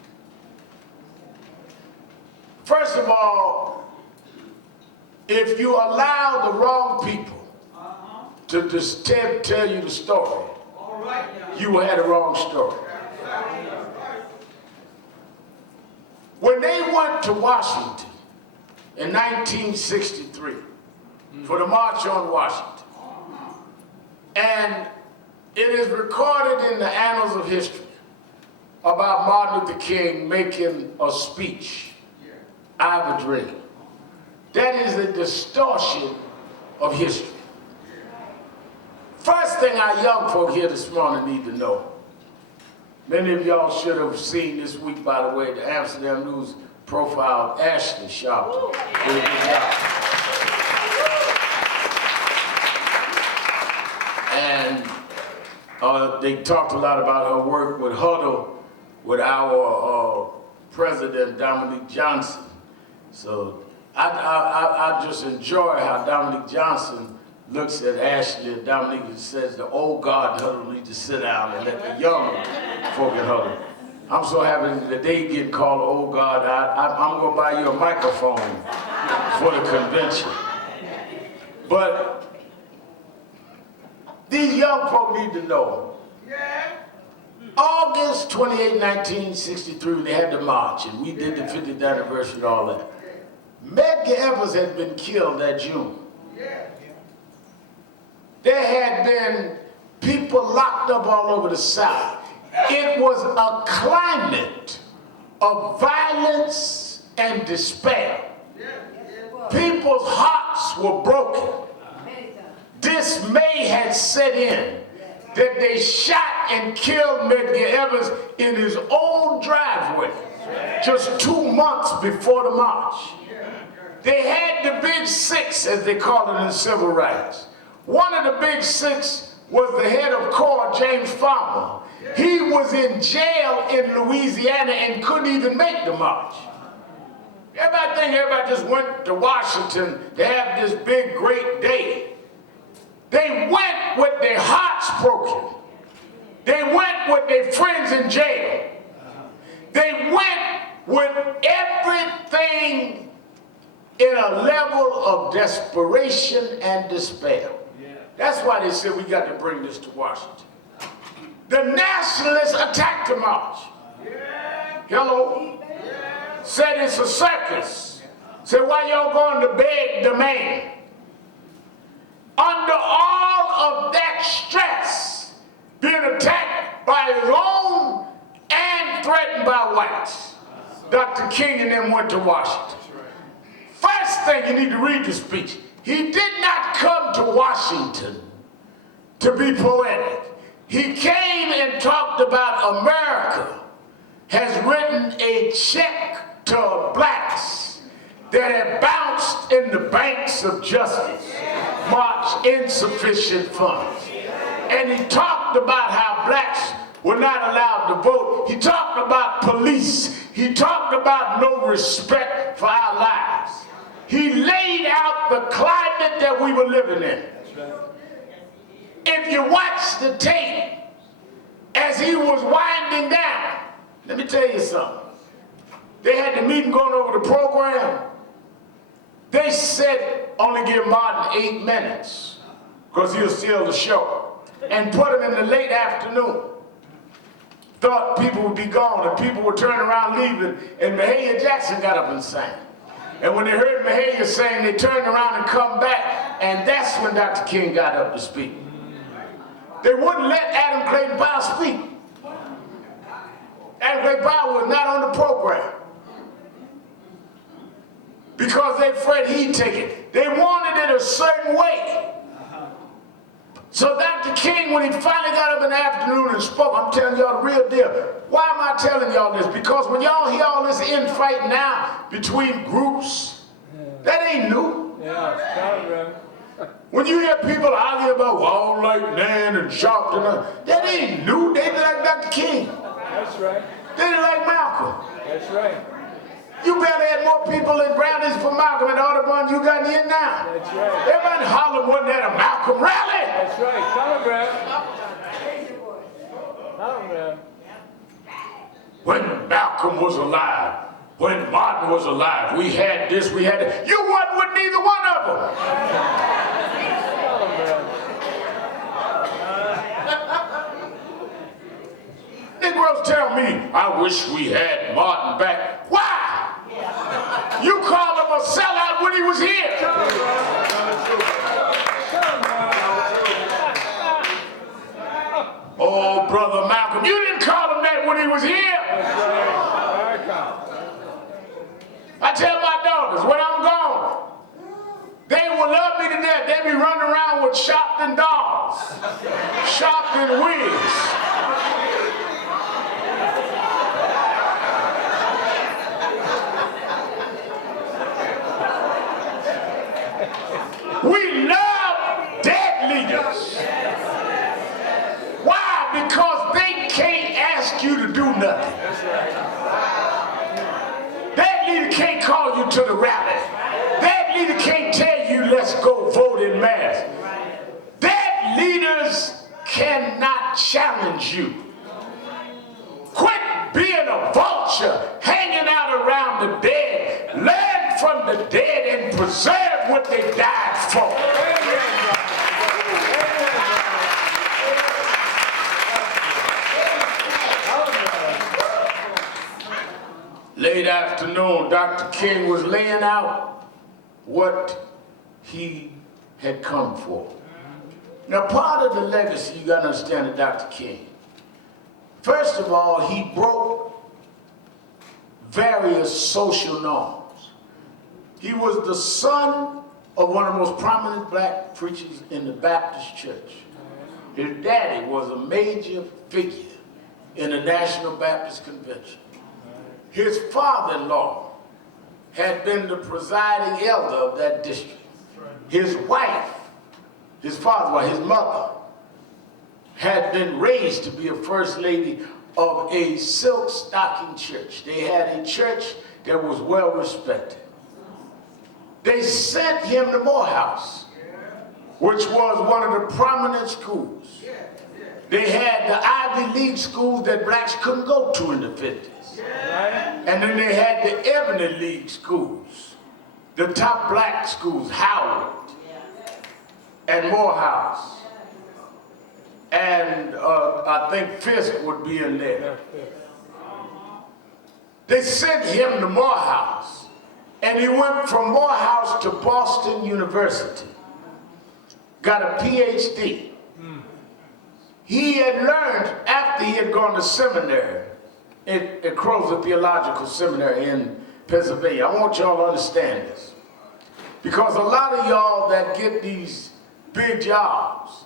First of all, if you allow the wrong people to just tell you the story, you had a wrong story. When they went to Washington in 1963 for the March on Washington, and it is recorded in the annals of history about Martin Luther King making a speech, I have a dream. That is a distortion of history. First thing our young folk here this morning need to know, many of y'all should have seen this week, by the way, the Amsterdam News profiled Ashley Sharpton. And they talked a lot about her work with Huddle, with our President Dominique Johnson. So I just enjoy how Dominique Johnson looks at Ashley and Dominique and says the old guard in Huddle need to sit down and let the young folk in Huddle. I'm so happy that they get called old guard. I'm going to buy you a microphone for the convention. But these young folk need to know. August 28, 1963, they had the march, and we did the 50th anniversary and all that. Medgar Evers had been killed that June. There had been people locked up all over the South. It was a climate of violence and despair. People's hearts were broken. Dismay had set in that they shot and killed Medgar Evers in his own driveway just 2 months before the march. They had the Big Six, as they call it in civil rights. One of the Big Six was the head of Corps, James Farmer. He was in jail in Louisiana and couldn't even make the march. Everybody think everybody just went to Washington to have this big, great day. They went with their hearts broken. They went with their friends in jail. They went with everything in a level of desperation and despair. That's why they said we got to bring this to Washington. The nationalists attacked the march. Hello? Said it's a circus. Said, why y'all going to beg the man? Under all of that stress, being attacked by his own and threatened by whites, Dr. King and them went to Washington. First thing, you need to read the speech. He did not come to Washington to be poetic. He came and talked about America has written a check to blacks that have bounced in the banks of justice, marked insufficient funds. And he talked about how blacks were not allowed to vote. He talked about police. He talked about no respect for our lives. He laid out the climate that we were living in. If you watch the tape as he was winding down, let me tell you something. They had the meeting going over the program. They said only give Martin 8 minutes. because he'll steal the show, and put him in the late afternoon. Thought people would be gone and people would turn around leaving, and Mahalia Jackson got up and sang. And when they heard Mahalia sing, they turned around and come back, and that's when Dr. King got up to speak. They wouldn't let Adam Clayton Powell speak. Adam Clayton Powell was not on the program because they afraid he'd take it. They wanted it a certain way. So Dr. King, when he finally got up in the afternoon and spoke, I'm telling y'all the real deal. Why am I telling y'all this? Because when y'all hear all this infight now between groups, that ain't new. Yeah, When you hear people argue about Wall like Nan and Sharpton, that ain't new. They like Dr. King. that's right. They like Malcolm. That's right. You barely had more people in Brownies for Malcolm and Audubon you got in now. That's right. Everybody in Harlem wasn't at a Malcolm rally. That's right. Come on, Rev. Come on, Rev. When Malcolm was alive, when Martin was alive, we had this, we had that. You wasn't with neither one of them. Come on, Rev. Negroes tell me, I wish we had Martin back. Why? You called him a sellout when he was here. Come on, Oh, Brother Malcolm, you didn't call him that when he was here. I tell my daughters, when I'm gone, they will love me to death. They be running around with Sharpton dolls, Sharpton wigs. We love dead leaders. Why? Because they can't ask you to do nothing. That leader can't call you to the rally. That leader can't tell you, let's go vote in mass. That leaders cannot challenge you. Quit being a vulture, hanging out around the dead. Learn from the dead and preserve what they died for. Late afternoon, Dr. King was laying out what he had come for. Now, part of the legacy you got to understand of Dr. King. First of all, he broke various social norms. He was the son of one of the most prominent black preachers in the Baptist church. His daddy was a major figure in the National Baptist Convention. His father-in-law had been the presiding elder of that district. His wife, his father's wife, his mother, had been raised to be a first lady of a silk stocking church. They had a church that was well respected. They sent him to Morehouse, which was one of the prominent schools. They had the Ivy League schools that blacks couldn't go to in the 50s. And then they had the Ebony League schools, the top black schools, Howard and Morehouse. And I think Fisk would be in there. They sent him to Morehouse, and he went from Morehouse to Boston University, got a PhD. He had learned, after he had gone to seminary, at Crowther Theological Seminary in Pennsylvania. I want y'all to understand this. Because a lot of y'all that get these big jobs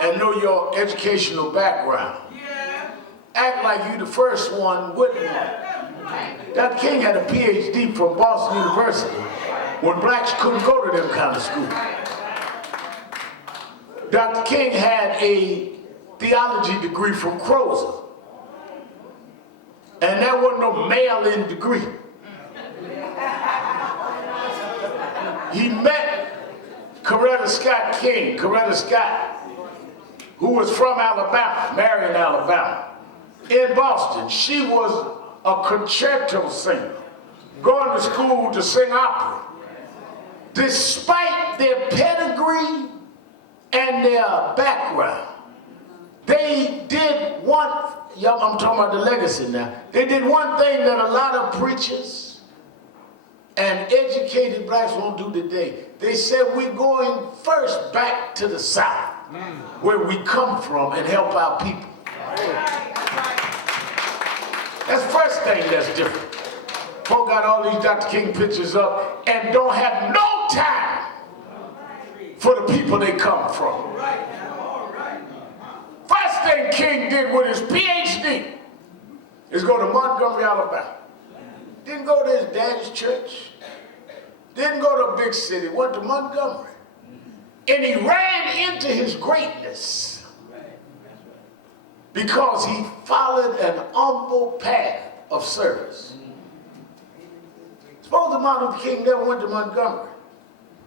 and know your educational background, act like you the first one wouldn't have. Dr. King had a PhD from Boston University when blacks couldn't go to them kind of school. Dr. King had a theology degree from Crowther. And that wasn't no mail-in degree. He met Coretta Scott King, Coretta Scott, who was from Alabama, Marion, Alabama, in Boston. She was a concerto singer, going to school to sing opera. Despite their pedigree and their background. They did one, I'm talking about the legacy now. They did one thing that a lot of preachers and educated blacks won't do today. They said we're going first back to the South, where we come from, and help our people. That's the first thing that's different. Folk got all these Dr. King pictures up and don't have no time for the people they come from. First thing King did with his PhD is go to Montgomery, Alabama. Didn't go to his daddy's church. Didn't go to a big city. Went to Montgomery. And he ran into his greatness because he followed an humble path of service. Suppose Martin Luther King never went to Montgomery.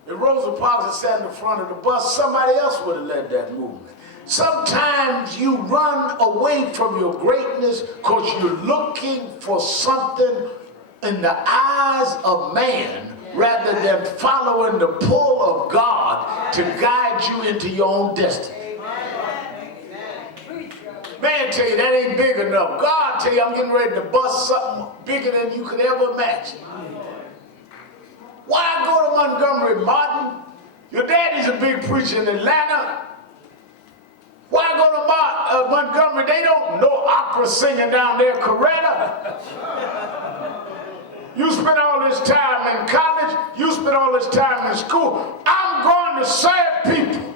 If Rosa Parks had sat in the front of the bus, somebody else would have led that movement. Sometimes you run away from your greatness because you're looking for something in the eyes of man rather than following the pull of God to guide you into your own destiny. Man tell you that ain't big enough. God tell you I'm getting ready to bust something bigger than you could ever imagine. Why go to Montgomery, Martin? Your daddy's a big preacher in Atlanta. Why go to Montgomery? They don't know opera singing down there, Coretta. You spend all this time in college. You spend all this time in school. I'm going to serve people.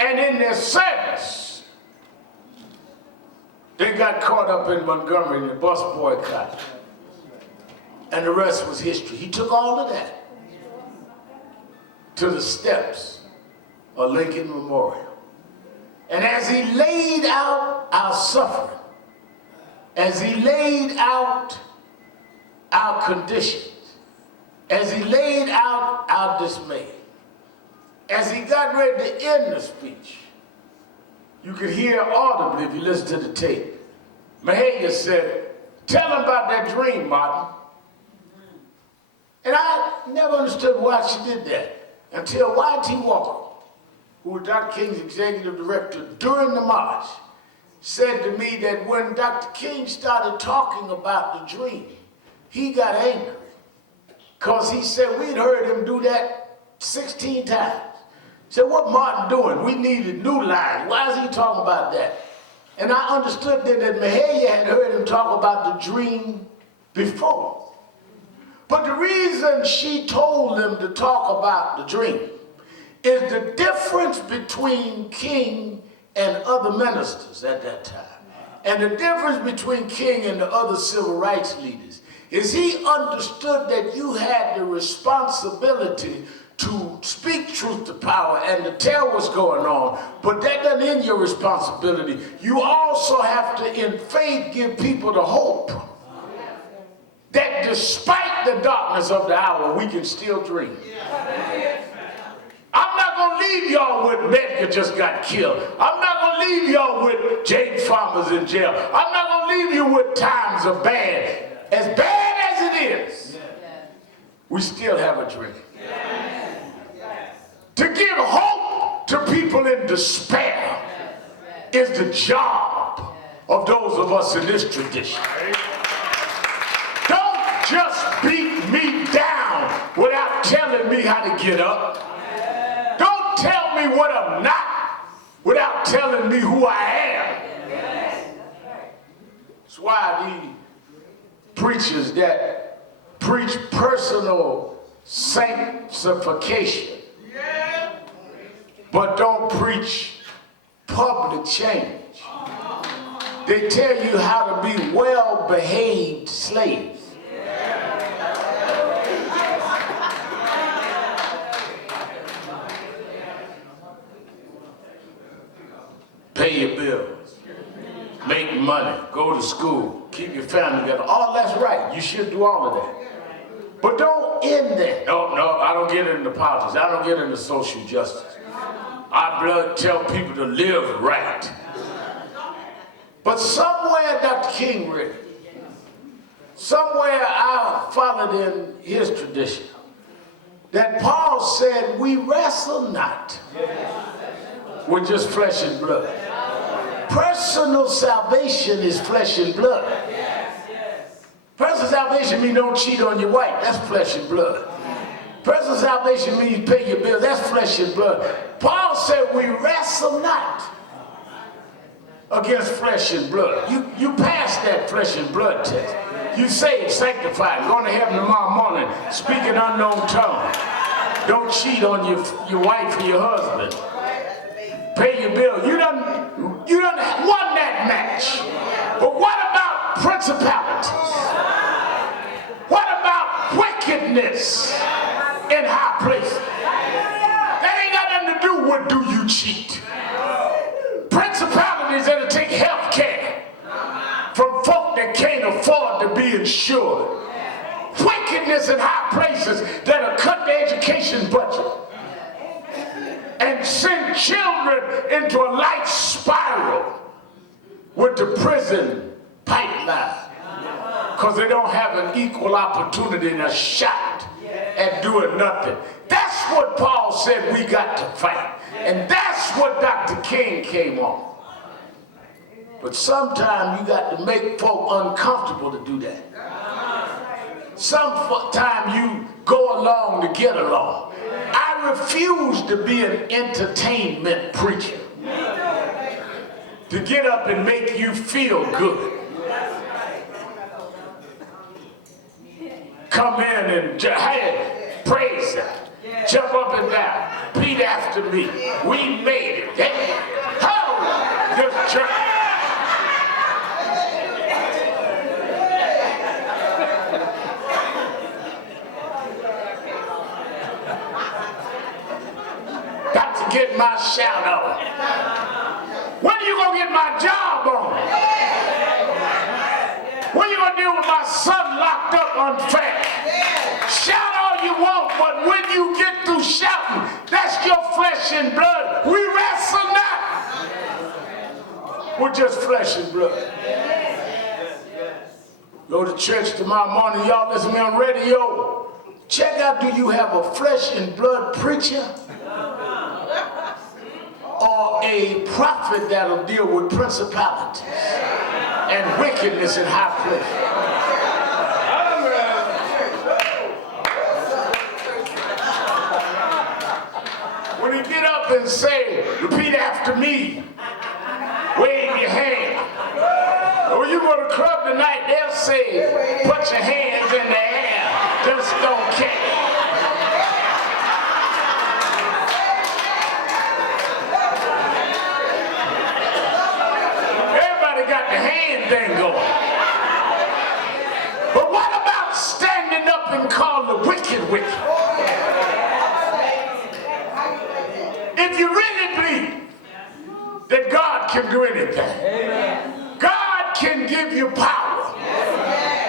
And in their service, they got caught up in Montgomery in the bus boycott. And the rest was history. He took all of that to the steps of Lincoln Memorial. And as he laid out our suffering, as he laid out our conditions, as he laid out our dismay, as he got ready to end the speech, you could hear audibly if you listen to the tape. Mahalia said, "Tell him about that dream, Martin." And I never understood why she did that until Y.T. Walker, who was Dr. King's executive director during the march, said to me that when Dr. King started talking about the dream, he got angry. Because he said we'd heard him do that 16 times. He said, "What Martin doing? We needed new lines. Why is he talking about that?" And I understood then that Mahalia had heard him talk about the dream before. But the reason she told them to talk about the dream is the difference between King and other ministers at that time. And the difference between King and the other civil rights leaders is he understood that you had the responsibility to speak truth to power and to tell what's going on, but that doesn't end your responsibility. You also have to, in faith, give people the hope that despite the darkness of the hour, we can still dream. I'm not going to leave y'all with Medgar just got killed. I'm not going to leave y'all with Jade Farmers in jail. I'm not going to leave you with times are bad. As bad as it is, we still have a dream. To give hope to people in despair is the job of those of us in this tradition. Don't just beat me down without telling me how to get up. Don't tell me what I'm not without telling me who I am. That's why these preachers that preach personal sanctification but don't preach public change. They tell you how to be well-behaved slaves. Pay your bills, make money, go to school, keep your family together. All that's right. You should do all of that. But don't end there. No, I don't get into politics. I don't get into social justice. I tell people to live right. But somewhere Dr. King read, somewhere I followed in his tradition, that Paul said we wrestle not with just flesh and blood. Personal salvation is flesh and blood. Personal salvation means don't cheat on your wife. That's flesh and blood. Personal salvation means pay your bills. That's flesh and blood. Paul said we wrestle not against flesh and blood. You pass that flesh and blood test. You saved, sanctified, going to heaven tomorrow morning, speaking unknown tongue. Don't cheat on your wife or your husband. Pay your bill. You done won that match. But what about principalities? What about wickedness in high places? That ain't got nothing to do with do you cheat. Principalities that'll take health care from folk that can't afford to be insured. Wickedness in high places that'll cut the education budget and send children into a life spiral with the prison pipeline because they don't have an equal opportunity and a shot at doing nothing. That's what Paul said we got to fight. And that's what Dr. King came on. But sometimes you got to make folk uncomfortable to do that. Sometimes you go along to get along. I refuse to be an entertainment preacher. To get up and make you feel good. Come in and hey, praise Him. Jump up and down. Repeat after me. We made it. Hey, ho! This church. Got to get my shout on. When are you going to get my job on? When are you going to deal with my son locked up unfair? Shout all you want, but when you get through shouting, that's your flesh and blood. We wrestle not with just flesh and blood. Go to church tomorrow morning, y'all listen to me on radio. Check out, do you have a flesh and blood preacher? Or a prophet that'll deal with principalities and wickedness in high places? When you get up and say, repeat after me, wave your hand. Or when you go to club tonight, they'll say, put your hands in the air, just don't care. Got the hand thing going. But what about standing up and calling the wicked wicked? If you really believe that God can do anything, God can give you power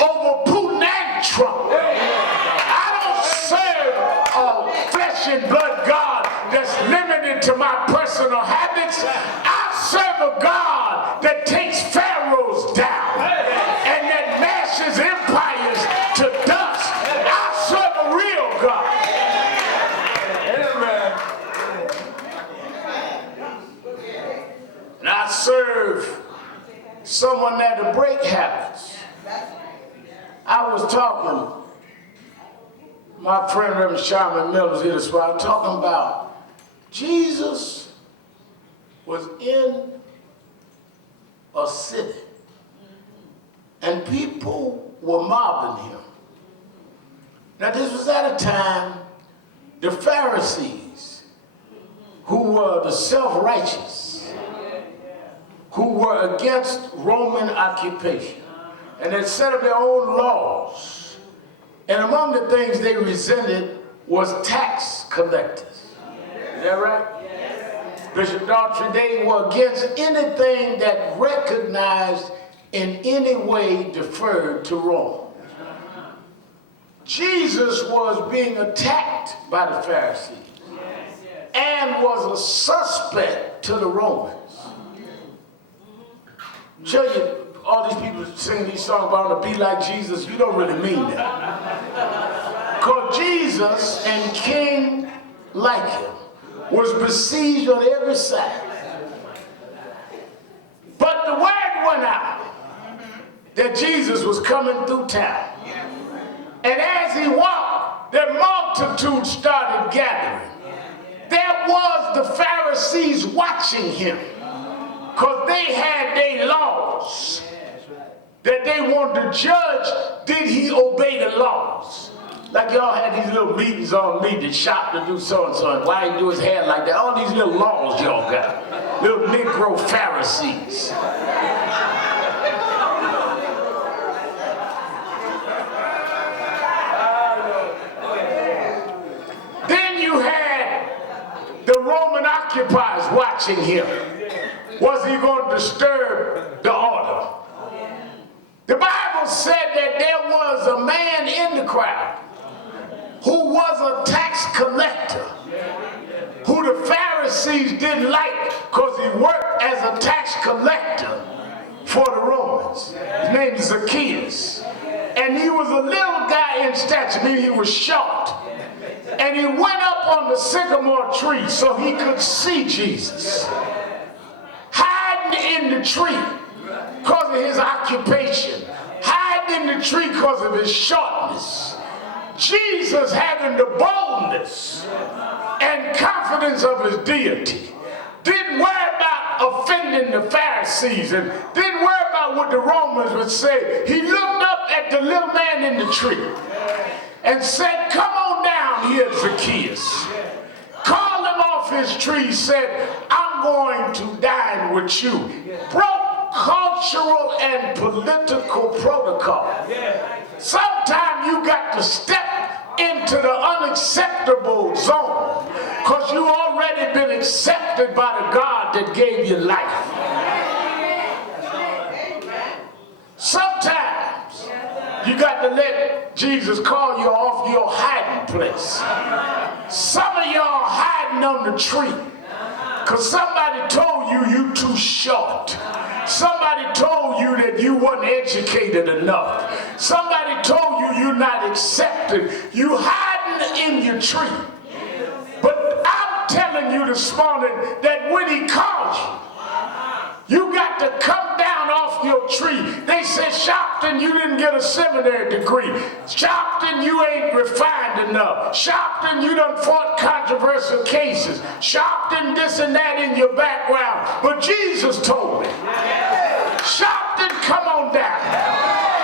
over Putin and Trump. I don't serve a flesh and blood God that's limited to my personal habits. I serve a God that takes pharaohs down and that mashes empires to dust. I serve a real God. And I serve someone that'll break habits. I was talking, my friend Reverend Sharman Mills here this morning, talking about Jesus was in a city and people were mobbing him. Now this was at a time the Pharisees, who were the self-righteous, who were against Roman occupation, and had set up their own laws. And among the things they resented was tax collectors. Is that right? Bishop Daughtry, they were against anything that recognized in any way deferred to Rome. Jesus was being attacked by the Pharisees and was a suspect to the Romans. Show you, all these people singing these songs about to be like Jesus, you don't really mean that. Because So Jesus and King Lycum was besieged on every side. But the word went out that Jesus was coming through town. And as he walked, the multitude started gathering. There was the Pharisees watching him, because they had their laws that they wanted to judge, did he obey the laws? Like y'all had these little meetings on me to shop to do so-and-so, and why he do his hair like that. All these little laws y'all got. Little Negro Pharisees. Then you had the Roman occupiers watching him. Was he going to disturb the order? The Bible said that there was a man in the crowd who was a tax collector, who the Pharisees didn't like because he worked as a tax collector for the Romans. His name is Zacchaeus. And he was a little guy in stature, meaning he was short. And he went up on the sycamore tree so he could see Jesus, hiding in the tree because of his occupation, hiding in the tree because of his shortness. Jesus, having the boldness and confidence of his deity, didn't worry about offending the Pharisees and didn't worry about what the Romans would say. He looked up at the little man in the tree and said, "Come on down here, Zacchaeus." Called him off his tree, said, "I'm going to dine with you." Broke cultural and political protocol. Sometimes you got to step into the unacceptable zone because you already been accepted by the God that gave you life. Sometimes you got to let Jesus call you off your hiding place. Some of y'all hiding on the tree because somebody told you you too short. Somebody told you that you weren't educated enough. Somebody told you you're not accepted. You hiding in your tree. But I'm telling you this morning that when he calls you, you got to come down off your tree. They said, "Sharpton, you didn't get a seminary degree. Sharpton, you ain't refined enough. Sharpton, you done fought controversial cases. Sharpton, this and that in your background." But Jesus told me, "Sharpton, come on down.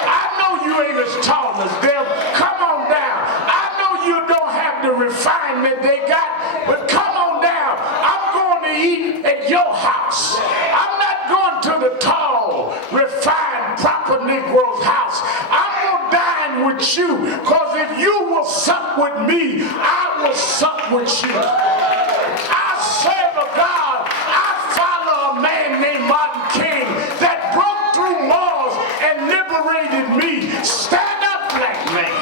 I know you ain't as tall as them. Come on down. I know you don't have the refinement they got, but come on down. I'm going to eat at your house. I'm not going to the tall, refined, proper Negro's house. I'm going to dine with you, because if you will sup with me, I will sup with you." I serve a God. I follow a man named Martin King that broke through walls and liberated me. Stand up, black man.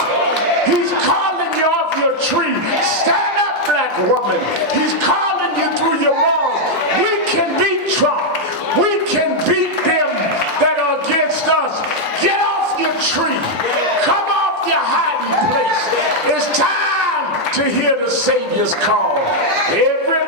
He's calling you off your tree. Stand up, black woman. He's calling you through your walls. We can beat Trump. We can beat them that are against us. Get off your tree. Come off your hiding place. It's time to hear the Savior's call. Every